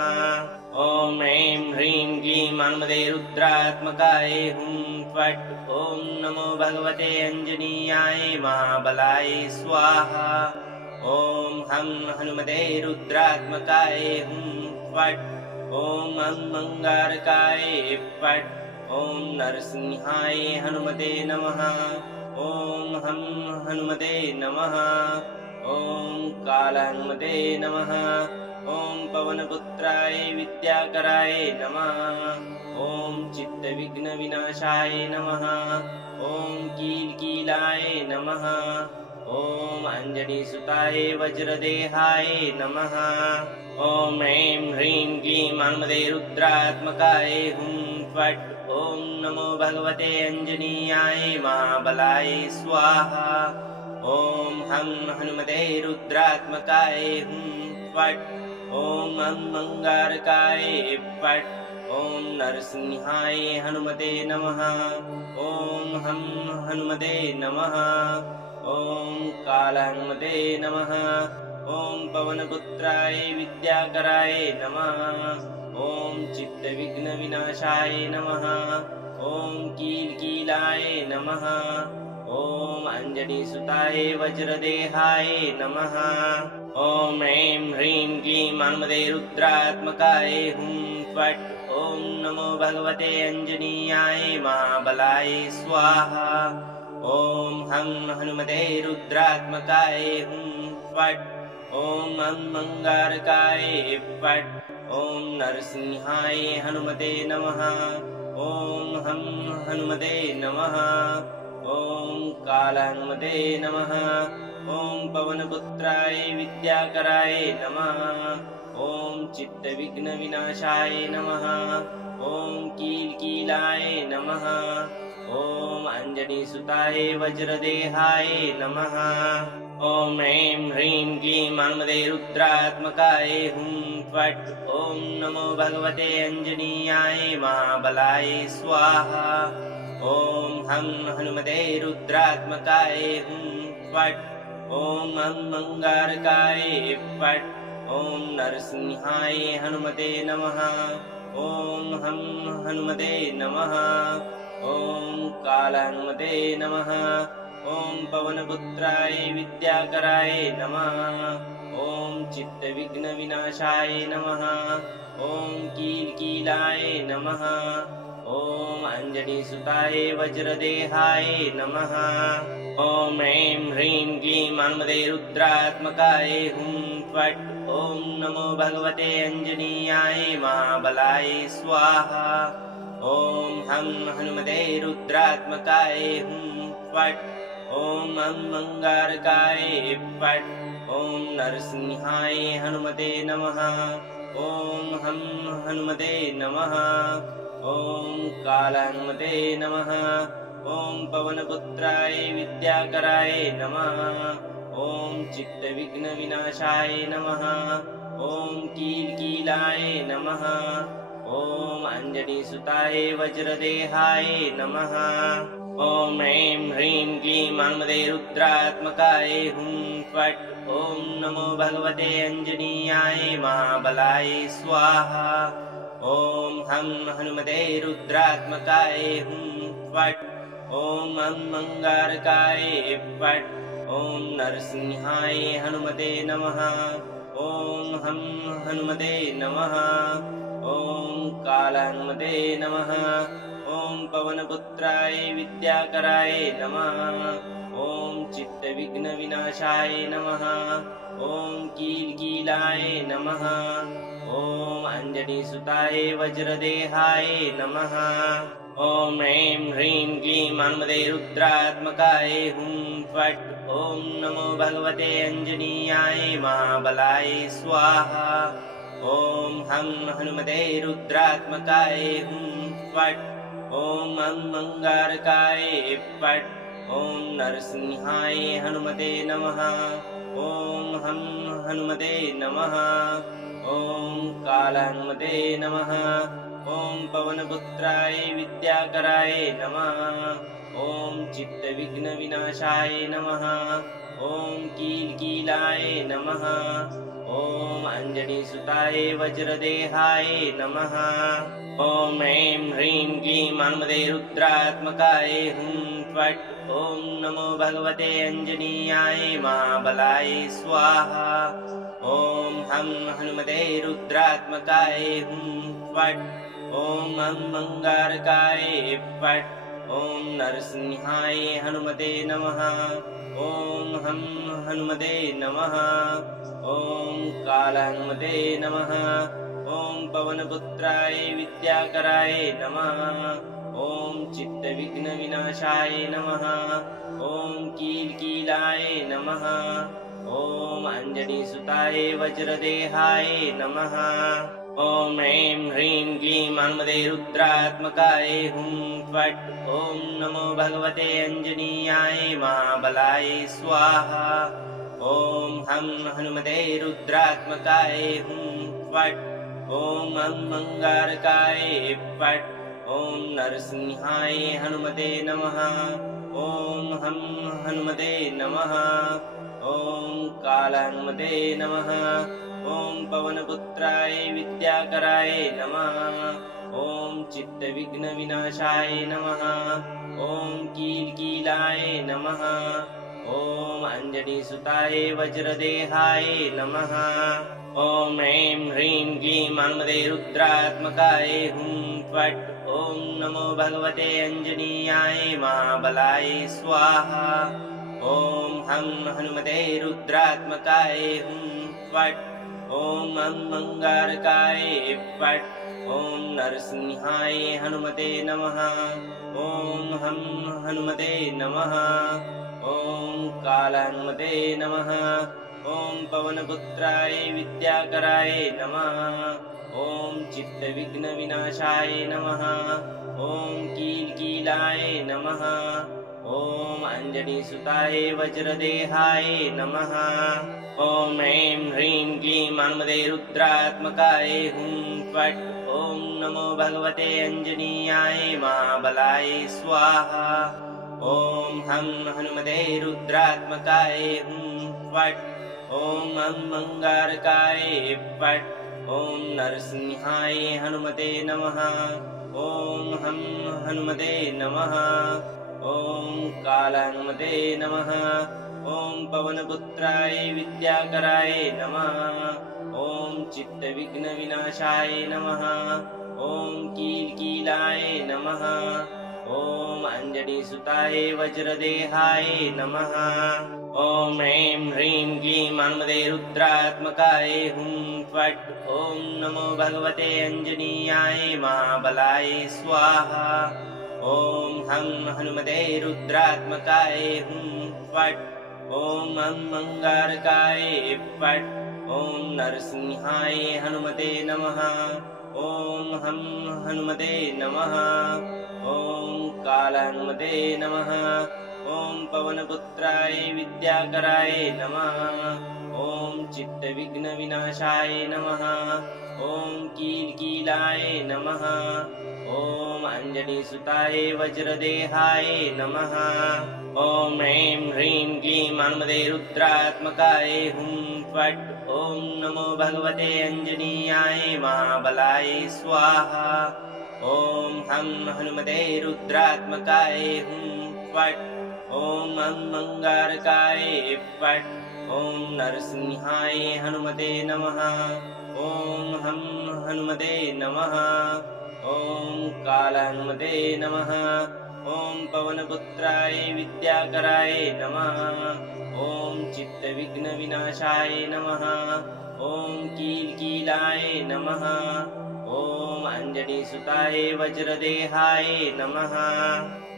ॐ ह्रीं ह्रीं क्लीं हनुमते रुद्रात्मकाय हुं फट्। ॐ नमो भगवते अञ्जनीयाय महाबलाय स्वाहा। ॐ हं हनुमते रुद्रात्मकाय हुं फट्। ॐ अंगारकाय फट्। ॐ नरसिंहाय हनुमते नमः। ॐ हं हनुमते नमः। ॐ कालहनुमते नमः। ॐ पवनपुत्राय विद्याकराय नमः। ॐ चित्तविघ्नविनाशाय नमः। ॐ कीलकीलाय नमः। ॐ अञ्जनीसुताय वज्रदेहाय नमः। ॐ ह्रीं ह्रीं क्लीं हनुमते रुद्रात्मकाय हुं फट्। ॐ नमो भगवते अञ्जनीयाय महाबलाय स्वाहा। ॐ हं हनुमते रुद्रात्मकाय हुं फट्। ॐ अंगारकाय फट्। ॐ नरसिंहाय हनुमते नमः। ॐ हं हनुमते नमः। ॐ कालहनुमते नमः। ॐ पवनपुत्राय विद्याकराय नमः। ॐ चित्तविघ्नविनाशाय नमः। ॐ कीलकीलाय नमः। ॐ अञ्जनीसुताय वज्रदेहाय नमः। ॐ ह्रीं ह्रीं क्लीं हनुमते रुद्रात्मकाय हुं फट्। ॐ नमो भगवते अञ्जनीयाय महाबलाय स्वाहा। ॐ हं हनुमते रुद्रात्मकाय हुं फट्। ॐ अंगारकाय फट्। ॐ नरसिंहाय हनुमते नमः। ॐ हं हनुमते नमः। ॐ कालहनुमते नमः। ॐ पवनपुत्राय विद्याकराय नमः। ॐ चित्तविघ्नविनाशाय नमः। ॐ कीलकीलाय नमः। ॐ अञ्जनीसुताय वज्रदेहाय नमः। ॐ ह्रीं ह्रीं क्लीं हनुमते रुद्रात्मकाय हुं फट्। ॐ नमो भगवते अञ्जनीयाय महाबलाय स्वाहा। ॐ हं हनुमते रुद्रात्मकाय हुं फट्। ॐ अंगारकाय फट्। ॐ नरसिंहाय हनुमते नमः। ॐ हं हनुमते नमः। ॐ कालहनुमते नमः। ॐ पवनपुत्राय विद्याकराय नमः। ॐ चित्तविघ्नविनाशाय नमः। ॐ कीलकीलाय नमः। ॐ अञ्जनीसुताय वज्रदेहाय नमः। ॐ ह्रीं ह्रीं क्लीं हनुमते रुद्रात्मकाय हुं फट्। ॐ नमो भगवते अञ्जनीयाय महाबलाय स्वाहा। ॐ हं हनुमते रुद्रात्मकाय हुं फट्। ॐ अंगारकाय फट्। ॐ नरसिंहाय हनुमते नमः। ॐ हं हनुमते नमः। ॐ कालहनुमते नमः। ॐ पवनपुत्राय विद्याकराय नमः। ॐ चित्तविघ्नविनाशाय नमः। ॐ कीलकीलाय नमः। ॐ अञ्जनीसुताय वज्रदेहाय नमः। ॐ ह्रीं ह्रीं क्लीं हनुमते रुद्रात्मकाय हुं फट्। ॐ नमो भगवते अञ्जनीयाय महाबलाय स्वाहा। ॐ हं हनुमते रुद्रात्मकाय हुं फट्। ॐ अंगारकाय फट्। ॐ नरसिंहाय हनुमते नमः। ॐ हं हनुमते नमः। ॐ कालहनुमते नमः। ॐ पवनपुत्राय विद्याकराय नमः। ॐ चित्तविघ्नविनाशाय नमः। ॐ कीलकीलाय नमः। ॐ अञ्जनीसुताय वज्रदेहाय नमः। ॐ ह्रीं ह्रीं क्लीं हनुमते रुद्रात्मकाय हुं फट्। ॐ नमो भगवते अञ्जनीयाय महाबलाय स्वाहा। ॐ हं हनुमते रुद्रात्मकाय हुं फट्। ॐ अंगारकाय फट्। ॐ नरसिंहाय हनुमते नमः। ॐ हं हनुमते नमः। ॐ कालहनुमते नमः। ॐ पवनपुत्राय विद्याकराय नमः। ॐ चित्तविघ्नविनाशाय नमः। ॐ कीलकीलाय नमः। ॐ अञ्जनीसुताय वज्रदेहाय नमः। ॐ ह्रीं ह्रीं क्लीं हनुमते रुद्रात्मकाय हुं फट्। ॐ नमो भगवते अञ्जनीयाय महाबलाय स्वाहा। ॐ हं हनुमते रुद्रात्मकाय हुं फट्। ॐ अंगारकाय फट्। ॐ नरसिंहाय हनुमते नमः। ॐ हं हनुमते नमः। ॐ कालहनुमते नमः। ॐ पवनपुत्राय विद्याकराय नमः। ॐ चित्तविघ्नविनाशाय नमः। ॐ कीलकीलाय नमः। ॐ अञ्जनीसुताय वज्रदेहाय नमः। ॐ ह्रीं ह्रीं क्लीं हनुमते रुद्रात्मकाय हुं फट्। ॐ नमो भगवते अञ्जनीयाय महाबलाय स्वाहा। ॐ हं हनुमते रुद्रात्मकाय हुं फट्। ॐ अंगारकाय फट्। ॐ नरसिंहाय हनुमते नमः। ॐ हं हनुमते नमः। ॐ कालहनुमते नमः। ॐ पवनपुत्राय विद्याकराय नमः। ॐ चित्तविघ्नविनाशाय नमः। ॐ कीलकीलाय नमः। ॐ अञ्जनीसुताय वज्रदेहाय नमः। ॐ ह्रीं ह्रीं क्लीं हनुमते रुद्रात्मकाय हुं फट्। ॐ नमो भगवते अञ्जनीयाय महाबलाय स्वाहा। ॐ हं हनुमते रुद्रात्मकाय हुं फट्। ॐ अंगारकाय फट्। ॐ नरसिंहाय हनुमते नमः। ॐ हं हनुमते नमः। ॐ कालहनुमते नमः। ॐ पवनपुत्राय विद्याकराय नमः। ॐ चित्तविघ्नविनाशाय नमः। ॐ कीलकीलाय नमः। ॐ अञ्जनीसुताय वज्रदेहाय नमः। ॐ ह्रीं ह्रीं क्लीं हनुमते रुद्रात्मकाय हुं फट्। ॐ नमो भगवते अञ्जनीयाय महाबलाय स्वाहा। ॐ हं हनुमते रुद्रात्मकाय हुं फट्। ॐ अंगारकाय फट्। ॐ नरसिंहाय हनुमते नमः। ॐ हं हनुमते नमः। ॐ कालहनुमते नमः। ॐ पवनपुत्राय विद्याकराय नमः। ॐ चित्तविघ्नविनाशाय नमः। ॐ कीलकीलाय नमः। ॐ अंजनीसुताय वज्रदेहाय नमः। ॐ ह्रीं ह्रीं क्लीं हनुमते रुद्रात्मकाय हुं फट्। ॐ नमो भगवते अंजनीयाय महाबलाय स्वाहा। ॐ हं हनुमते रुद्रात्मकाय हुं फट्। ॐ अंगारकाय फट्। ॐ नरसिंहाय हनुमते नमः। ॐ हं हनुमते नमः। ॐ कालहनुमते नमः। ॐ पवनपुत्राय विद्याकराय नमः। ॐ चित्तविघ्नविनाशाय नमः। ॐ कीलकीलाय नमः। ॐ अंजनीसुताय वज्रदेहाय नमः। ॐ ह्रीं ह्रीं क्लीं हनुमते रुद्रात्मकाय हुं फट्। ॐ नमो भगवते अंजनीयाय महाबलाय स्वाहा। ॐ हं हनुमते रुद्रात्मकाय हुं फट्। ॐ अंगारकाय फट्। ॐ नरसिंहाय हनुमते नमः। ॐ हं हनुमते नमः। ॐ कालहनुमते नमः। ॐ पवनपुत्राय विद्याकराय नमः। ॐ चित्तविघ्नविनाशाय नमः। ॐ कीलकीलाय नमः। ॐ अंजनीसुताय वज्रदेहाय नमः।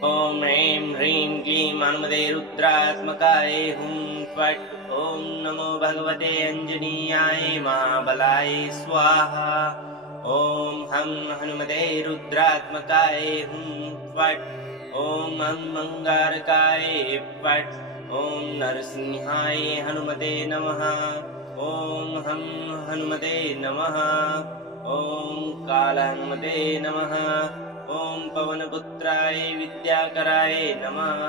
ॐ ह्रीं ह्रीं क्लीं हनुमते रुद्रात्मकाय हुं फट्। ॐ नमो भगवते अंजनीयाय महाबलाय स्वाहा। ॐ हं हनुमते रुद्रात्मकाय हुं फट्। ॐ अंगारकाय फट्। ॐ नरसिंहाय हनुमते नमः। ॐ हं हनुमते नमः। ॐ कालहनुमते नमः। ॐ पवनपुत्राय विद्याकराय नमः।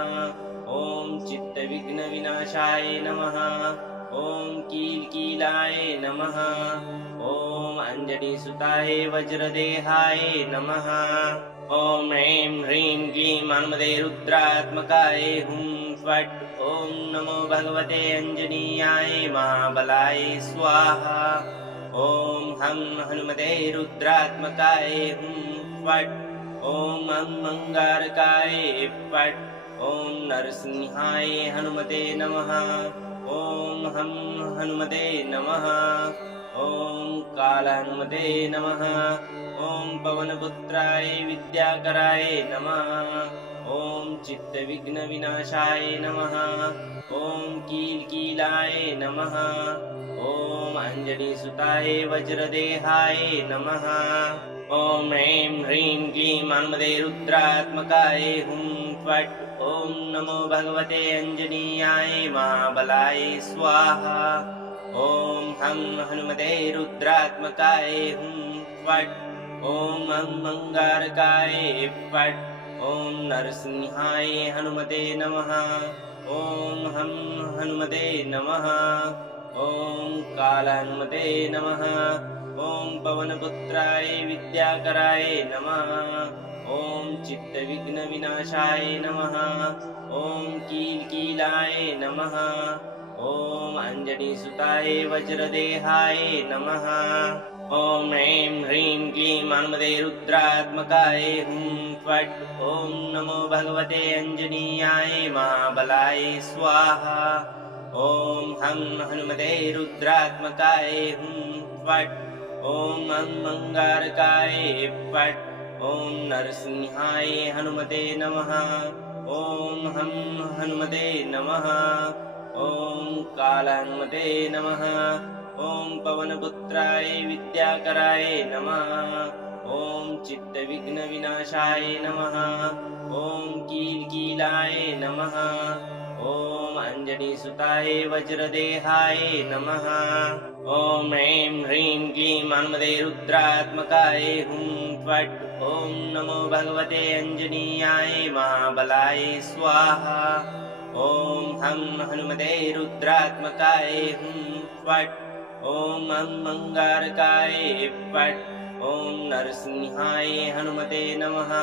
ॐ चित्तविघ्नविनाशाय नमः। ॐ कीलकीलाय नमः। ॐ अंजनीसुताय वज्रदेहाय नमः। ॐ ह्रीं ह्रीं क्लीं हनुमते रुद्रात्मकाय हुं फट्। ॐ नमो भगवते अंजनीयाय महाबलाय स्वाहा। ॐ हं हनुमते रुद्रात्मकाय हुं फट्। ॐ अंगारकाय फट्। ॐ नरसिंहाय हनुमते नमः। ॐ हं हनुमते नमः। ॐ कालहनुमते नमः। ॐ पवनपुत्राय विद्याकराय नमः। ॐ चित्तविघ्नविनाशाय नमः। ॐ कीलकीलाय नमः। ॐ अंजनीसुताय वज्रदेहाय नमः। ॐ ह्रीं ह्रीं क्लीं हनुमते रुद्रात्मकाय हुं फट्। ॐ नमो भगवते अंजनीयाय महाबलाय स्वाहा। ॐ हं हनुमते रुद्रात्मकाय हुं फट्। ॐ अंगारकाय फट्। ॐ नरसिंहाय हनुमते नमः। ॐ हं हनुमते नमः। ॐ कालहनुमते नमः। ॐ पवनपुत्राय विद्याकराय नमः। ॐ चित्तविघ्नविनाशाय नमः। ॐ कीलकीलाय नमः। ॐ अंजनीसुताय वज्रदेहाय नमः। ॐ ह्रीं ह्रीं क्लीं हनुमते रुद्रात्मकाय हुं फट्। ॐ नमो भगवते अंजनीयाय महाबलाय स्वाहा। ॐ हं हनुमते रुद्रात्मकाय हुं फट्। ॐ अंगारकाय फट्। ॐ नरसिंहाय हनुमते नमः। ॐ हं हनुमते नमः। ॐ कालहनुमते नमः। ॐ पवनपुत्राय विद्याकराय नमः। ॐ चित्तविघ्नविनाशाय नमः। ॐ कीलकीलाय नमः। ॐ अंजनीसुताय वज्रदेहाय नमः। ॐ ह्रीं ह्रीं क्लीं हनुमते रुद्रात्मकाय हुं फट्। ॐ नमो भगवते अंजनीयाय महाबलाय स्वाहा। ॐ हं हनुमते रुद्रात्मकाय हुं फट् ॐ अंगारकाय फट् ॐ नरसिंहाय हनुमते नमः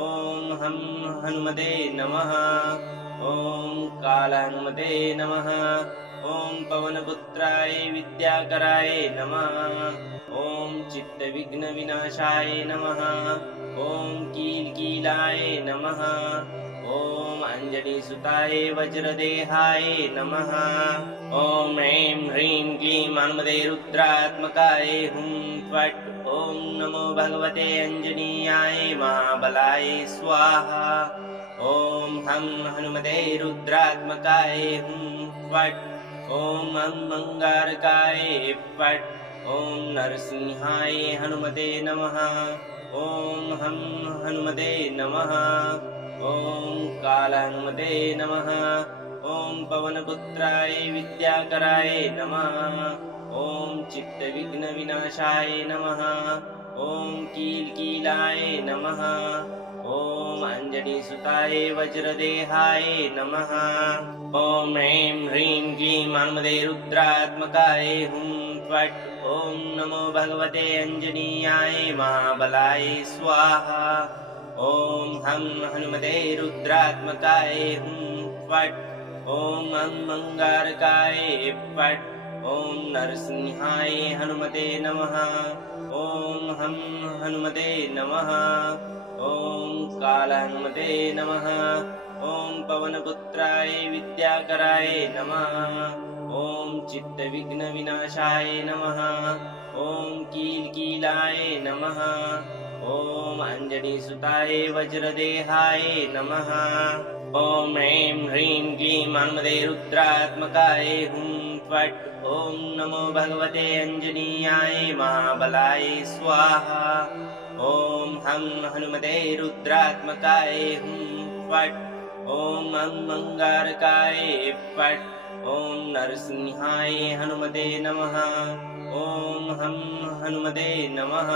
ॐ हं हनुमते नमः ॐ कालहनुमते नमः ॐ पवनपुत्राय विद्याकराय नमः ॐ चित्तविघ्नविनाशाय नमः ॐ कीलकीलाय नमः ॐ अंजनीसुताय वज्रदेहाय नमः ॐ ह्रीं ह्रीं क्लीं हनुमते रुद्रात्मकाय हुं फट् ॐ नमो भगवते अंजनीयाय महाबलाय स्वाहा ॐ हं हनुमते रुद्रात्मकाय हुं फट् ॐ अंगारकाय फट् ॐ नरसिंहाय हनुमते नमः ॐ हं हनुमते नमः ॐ कालहनुमते नमः ॐ पवनपुत्राय विद्याकराय नमः ॐ चित्तविघ्नविनाशाय नमः ॐ कीलकीलाय नमः ॐ अंजनीसुताय वज्रदेहाय नमः ॐ ह्रीं ह्रीं क्लीं हनुमते रुद्रात्मकाय हुं फट् ॐ नमो भगवते अंजनीयाय महाबलाय स्वाहा ॐ हं हनुमते रुद्रात्मकाय हुं फट् ॐ अंगारकाय फट् ॐ नरसिंहाय हनुमते नमः ॐ हं हनुमते नमः ॐ कालहनुमते नमः ॐ पवनपुत्राय विद्याकराय नमः ॐ चित्तविघ्नविनाशाय नमः ॐ कीलकीलाय नमः ॐ अंजनीसुताय वज्रदेहाय नमः ॐ ह्रीं ह्रीं क्लीं हनुमते रुद्रात्मकाय हुं फट् ॐ नमो भगवते अंजनीयाय महाबलाय स्वाहा ॐ हं हनुमते रुद्रात्मकाय हुं फट् ॐ अंगारकाय फट् ॐ नरसिंहाय हनुमते नमः ॐ हं हनुमते नमः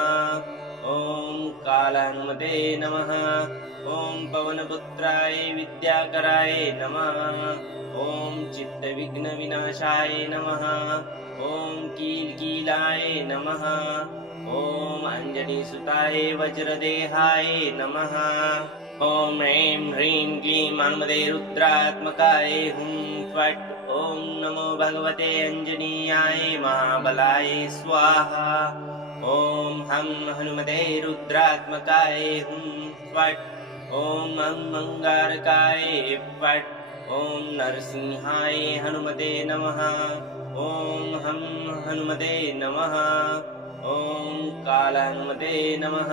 ॐ कालहनुमते नमः ॐ पवनपुत्राय विद्याकराय नमः ॐ चित्तविघ्नविनाशाय नमः ॐ कीलकीलाय नमः ॐ अंजनीसुताय वज्रदेहाय नमः ॐ ह्रीं ह्रीं क्लीं हनुमते रुद्रात्मकाय हुं फट् ॐ नमो भगवते अंजनीयाय महाबलाय स्वाहा ॐ हं हनुमते रुद्रात्मकाय हुं फट् ॐ अंगारकाय फट् ॐ नरसिंहाय हनुमते नमः ॐ हं हनुमते नमः ॐ कालहनुमते नमः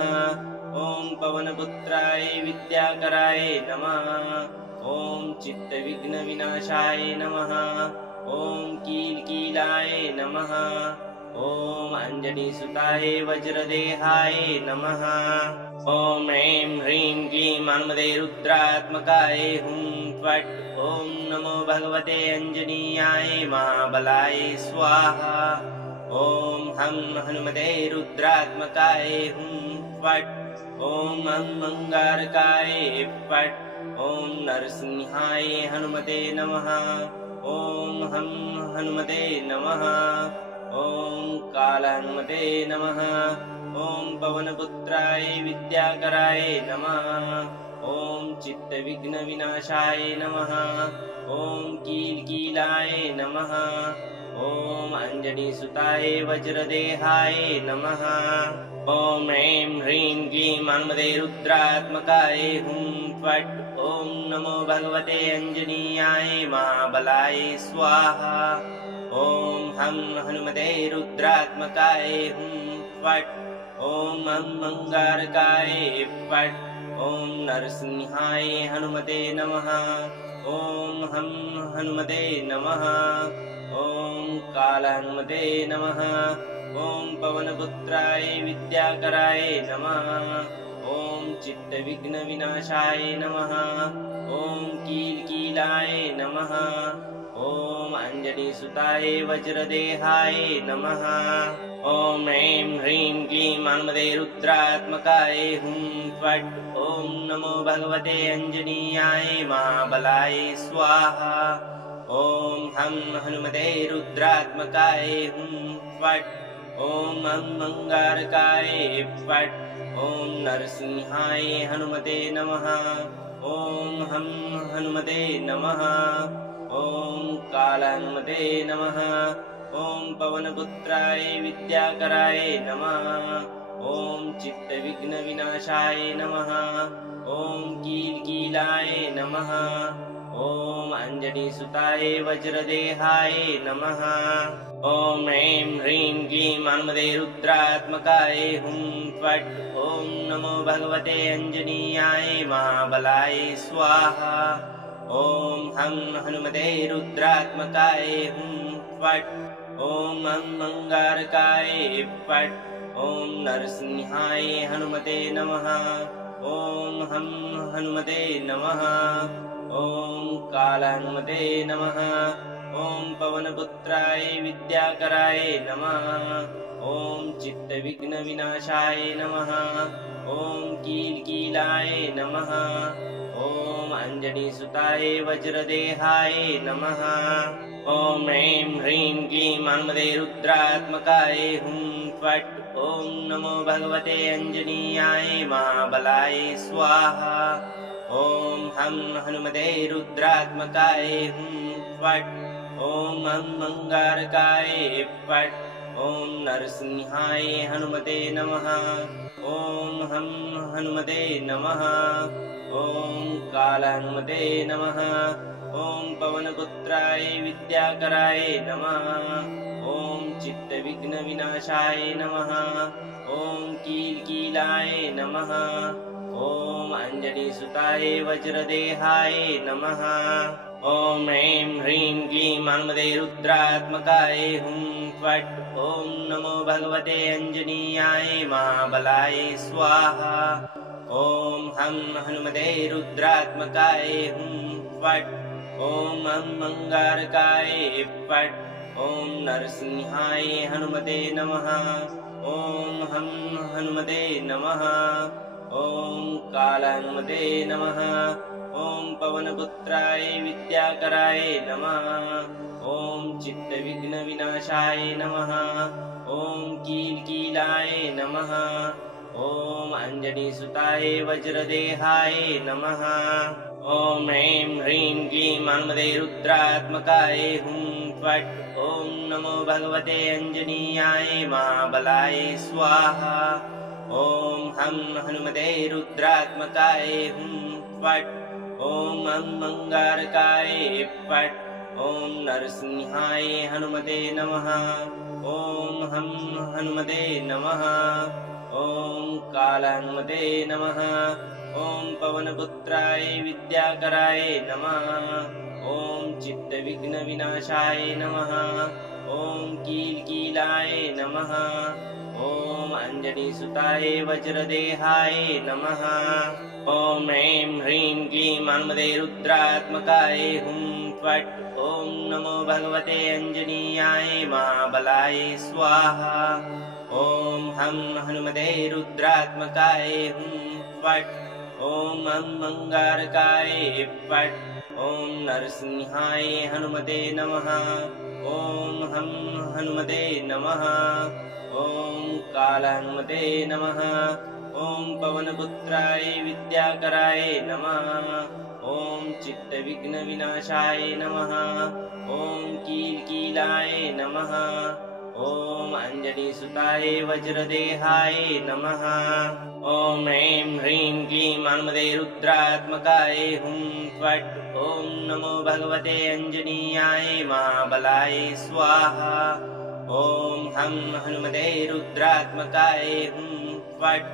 ॐ पवनपुत्राय विद्याकराय नमः ॐ चित्तविघ्नविनाशाय नमः ॐ कीलकीलाय नमः ॐ अंजनीसुताय वज्रदेहाय नमः ॐ ह्रीं ह्रीं क्लीं हनुमते रुद्रात्मकाय हुं फट् ॐ नमो भगवते अंजनीयाय महाबलाय स्वाहा ॐ हं हनुमते रुद्रात्मकाय हुं फट् ॐ अंगारकाय फट् ॐ नरसिंहाय हनुमते नमः ॐ हं हनुमते नमः ॐ कालहनुमते नमः ॐ पवनपुत्राय विद्याकराय नमः ॐ चित्तविघ्नविनाशाय नमः ॐ कीलकीलाय नमः ॐ अंजनीसुताय वज्रदेहाय नमः ॐ ह्रीं ह्रीं क्लीं हनुमते रुद्रात्मकाय हुं फट् ॐ नमो भगवते अंजनीयाय महाबलाय स्वाहा ॐ हं हनुमते रुद्रात्मकाय हुं फट् ॐ अंगारकाय फट् ॐ नरसिंहाय हनुमते नमः ॐ हं हनुमते नमः ॐ कालहनुमते नमः ॐ पवनपुत्राय विद्याकराय नमः ॐ चित्तविघ्नविनाशाय नमः ॐ कीलकीलाय नमः ॐ अंजनीसुताय वज्रदेहाय नमः ॐ ह्रीं ह्रीं क्लीं हनुमते रुद्रात्मकाय हुं फट् ॐ नमो भगवते अंजनीयाय महाबलाय स्वाहा ॐ हं हनुमते रुद्रात्मकाय हुं फट्। ॐ अंगारकाय फट्। ॐ नरसिंहाय हनुमते नमः। ॐ हं हनुमते नमः। ॐ कालहनुमते नमः। ॐ पवनपुत्राय विद्याकराय नमः। ॐ चित्तविघ्नविनाशाय नमः। ॐ कीलकीलाय नमः। ॐ अञ्जनीसुताय वज्रदेहाय नमः। ॐ ह्रीं ह्रीं क्लीं हनुमते रुद्रात्मकाय हुं फट्। ॐ नमो भगवते अञ्जनीयाय महाबलाय स्वाहा। ॐ हं हनुमते रुद्रात्मकाय हुं फट्। ॐ अंगारकाय फट्। ॐ नरसिंहाय हनुमते नमः। ॐ हं हनुमते नमः। ॐ कालहनुमते नमः। ॐ पवनपुत्राय विद्याकराय नमः। ॐ चित्तविघ्नविनाशाय नमः। ॐ कीलकीलाय नमः। ॐ अञ्जनीसुताय वज्रदेहाय नमः। ॐ ह्रीं ह्रीं क्लीं हनुमते रुद्रात्मकाय हुं फट्। ॐ नमो भगवते अञ्जनीयाय महाबलाय स्वाहा। ॐ हं हनुमते रुद्रात्मकाय हुं फट्। ॐ अंगारकाय फट्। ॐ नरसिंहाय हनुमते नमः। ॐ हं हनुमते नमः। ॐ कालहनुमते नमः। ॐ पवनपुत्राय विद्याकराय नमः। ॐ चित्तविघ्नविनाशाय नमः। ॐ कीलकीलाय नमः। ॐ अञ्जनीसुताय वज्रदेहाय नमः। ॐ ह्रीं ह्रीं क्लीं हनुमते रुद्रात्मकाय हुं फट्। ॐ नमो भगवते अञ्जनीयाय महाबलाय स्वाहा। ॐ हं हनुमते रुद्रात्मकाय हुं फट्। ॐ अंगारकाय फट्। ॐ नरसिंहाय हनुमते नमः। ॐ हं हनुमते नमः। ॐ कालहनुमते नमः। ॐ पवनपुत्राय विद्याकराय नमः। ॐ चित्तविघ्नविनाशाय नमः। ॐ कीलकीलाय नमः। ॐ अञ्जनीसुताय वज्रदेहाय नमः। ॐ ह्रीं ह्रीं क्लीं हनुमते रुद्रात्मकाय हुं फट्। ॐ नमो भगवते अञ्जनीयाय महाबलाय स्वाहा। ॐ हं हनुमते रुद्रात्मकाय हुं फट्। ॐ अंगारकाय फट्। ॐ नरसिंहाय हनुमते नमः। ॐ हं हनुमते नमः। ॐ कालहनुमते नमः। ॐ पवनपुत्राय विद्याकराय नमः। ॐ चित्तविघ्नविनाशाय नमः। ॐ कीलकीलाय नमः। ॐ अञ्जनीसुताय वज्रदेहाय नमः। ॐ ह्रीं ह्रीं क्लीं हनुमते रुद्रात्मकाय हुं फट्। ॐ नमो भगवते अञ्जनीयाय महाबलाय स्वाहा। ॐ हं हनुमते रुद्रात्मकाय हुं फट्। ॐ अंगारकाय फट्। ॐ नरसिंहाय हनुमते नमः। ॐ हं हनुमते नमः। ॐ कालहनुमते नमः। ॐ पवनपुत्राय विद्याकराय नमः। ॐ चित्तविघ्नविनाशाय नमः। ॐ कीलकीलाय नमः। ॐ अञ्जनीसुताय वज्रदेहाय नमः। ॐ ह्रीं ह्रीं क्लीं हनुमते रुद्रात्मकाय हुं फट्। ॐ नमो भगवते अञ्जनीयाय महाबलाय स्वाहा। ॐ हं हनुमते रुद्रात्मकाय हुं फट्।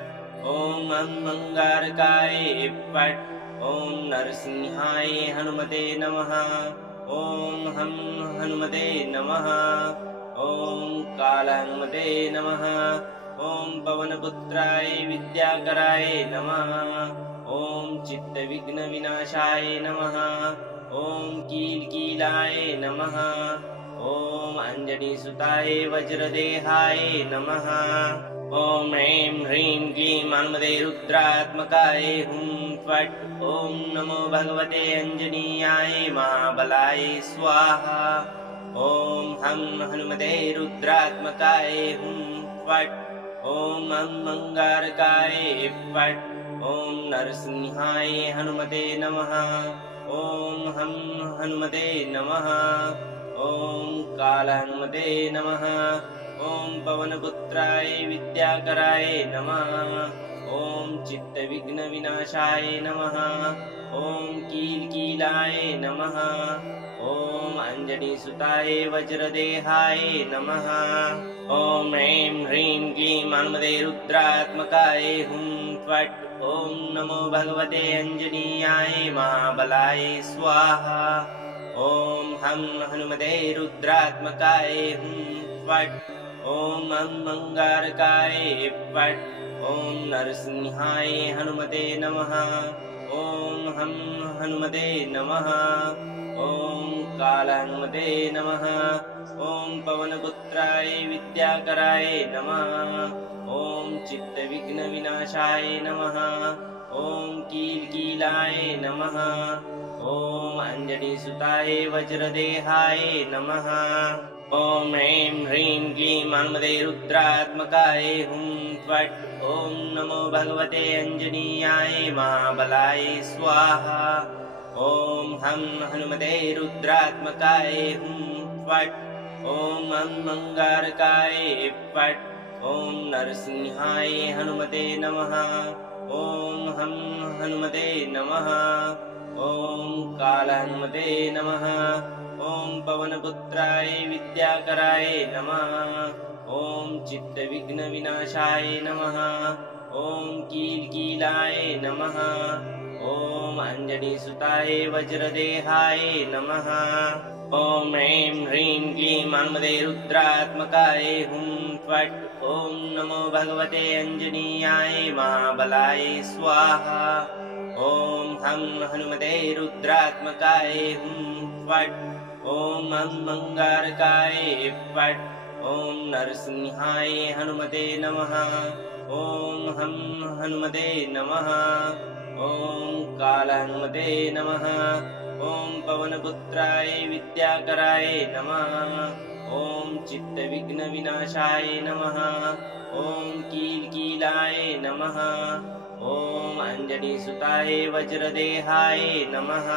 ॐ अंगारकाय फट्। ॐ नरसिंहाय हनुमते नमः। ॐ हं हनुमते नमः। ॐ कालहनुमते नमः। ॐ पवनपुत्राय विद्याकराय नमः। ॐ चित्तविघ्नविनाशाय नमः। ॐ कीलकीलाय नमः। ॐ अञ्जनीसुताय वज्रदेहाय नमः। ॐ ह्रीं ह्रीं क्लीं हनुमते रुद्रात्मकाय हुं फट् ॐ नमो भगवते अञ्जनीयाय महाबलाय स्वाहा ॐ हं हनुमते रुद्रात्मकाय हुं फट् ॐ अंगारकाय फट् ॐ नरसिंहाय हनुमते नमः ॐ हं हनुमते नमः ॐ कालहनुमते नमः ॐ पवनपुत्राय विद्याकराय नमः ॐ चित्तविघ्नविनाशाय नमः ॐ कीलकीलाय नमः ॐ अञ्जनीसुताय वज्रदेहाय नमः ॐ ह्रीं ह्रीं क्लीं हनुमते रुद्रात्मकाय हुं फट् ॐ नमो भगवते अञ्जनीयाय महाबलाय स्वाहा ॐ हं हनुमते रुद्रात्मकाय हुं फट् ॐ अंगारकाय फट् ॐ नरसिंहाय हनुमते नमः ॐ हं हनुमते नमः ॐ कालहनुमते नमः ॐ पवनपुत्राय विद्याकराय नमः ॐ चित्तविघ्नविनाशाय नमः ॐ कीलकीलाय नमः ॐ अञ्जनीसुताय वज्रदेहाय नमः ॐ ह्रीं ह्रीं क्लीं हनुमते रुद्रात्मकाय हुं फट् ॐ नमो भगवते अञ्जनीयाय महाबलाय स्वाहा ॐ हं हनुमते रुद्रात्मकाय हुं फट् ॐ अंगारकाय फट् ॐ नरसिंहाय हनुमते नमः ॐ हं हनुमते नमः ॐ कालहनुमते नमः ॐ पवनपुत्राय विद्याकराय नमः ॐ चित्तविघ्नविनाशाय नमः ॐ कीलकीलाय नमः ॐ अञ्जनीसुताय वज्रदेहाय नमः ॐ ह्रीं ह्रीं क्लीं हनुमते रुद्रात्मकाय हुं फट् ॐ नमो भगवते अञ्जनीयाय महाबलाय स्वाहा ॐ हं हनुमते रुद्रात्मकाय हुं फट् ॐ अंगारकाय फट् ॐ नरसिंहाय हनुमते नमः ॐ हं हनुमते नमः ॐ कालहनुमते नमः ॐ पवनपुत्राय विद्याकराय नमः ॐ चित्तविघ्नविनाशाय नमः ॐ कीलकीलाय नमः ॐ अञ्जनीसुताय वज्रदेहाय नमः।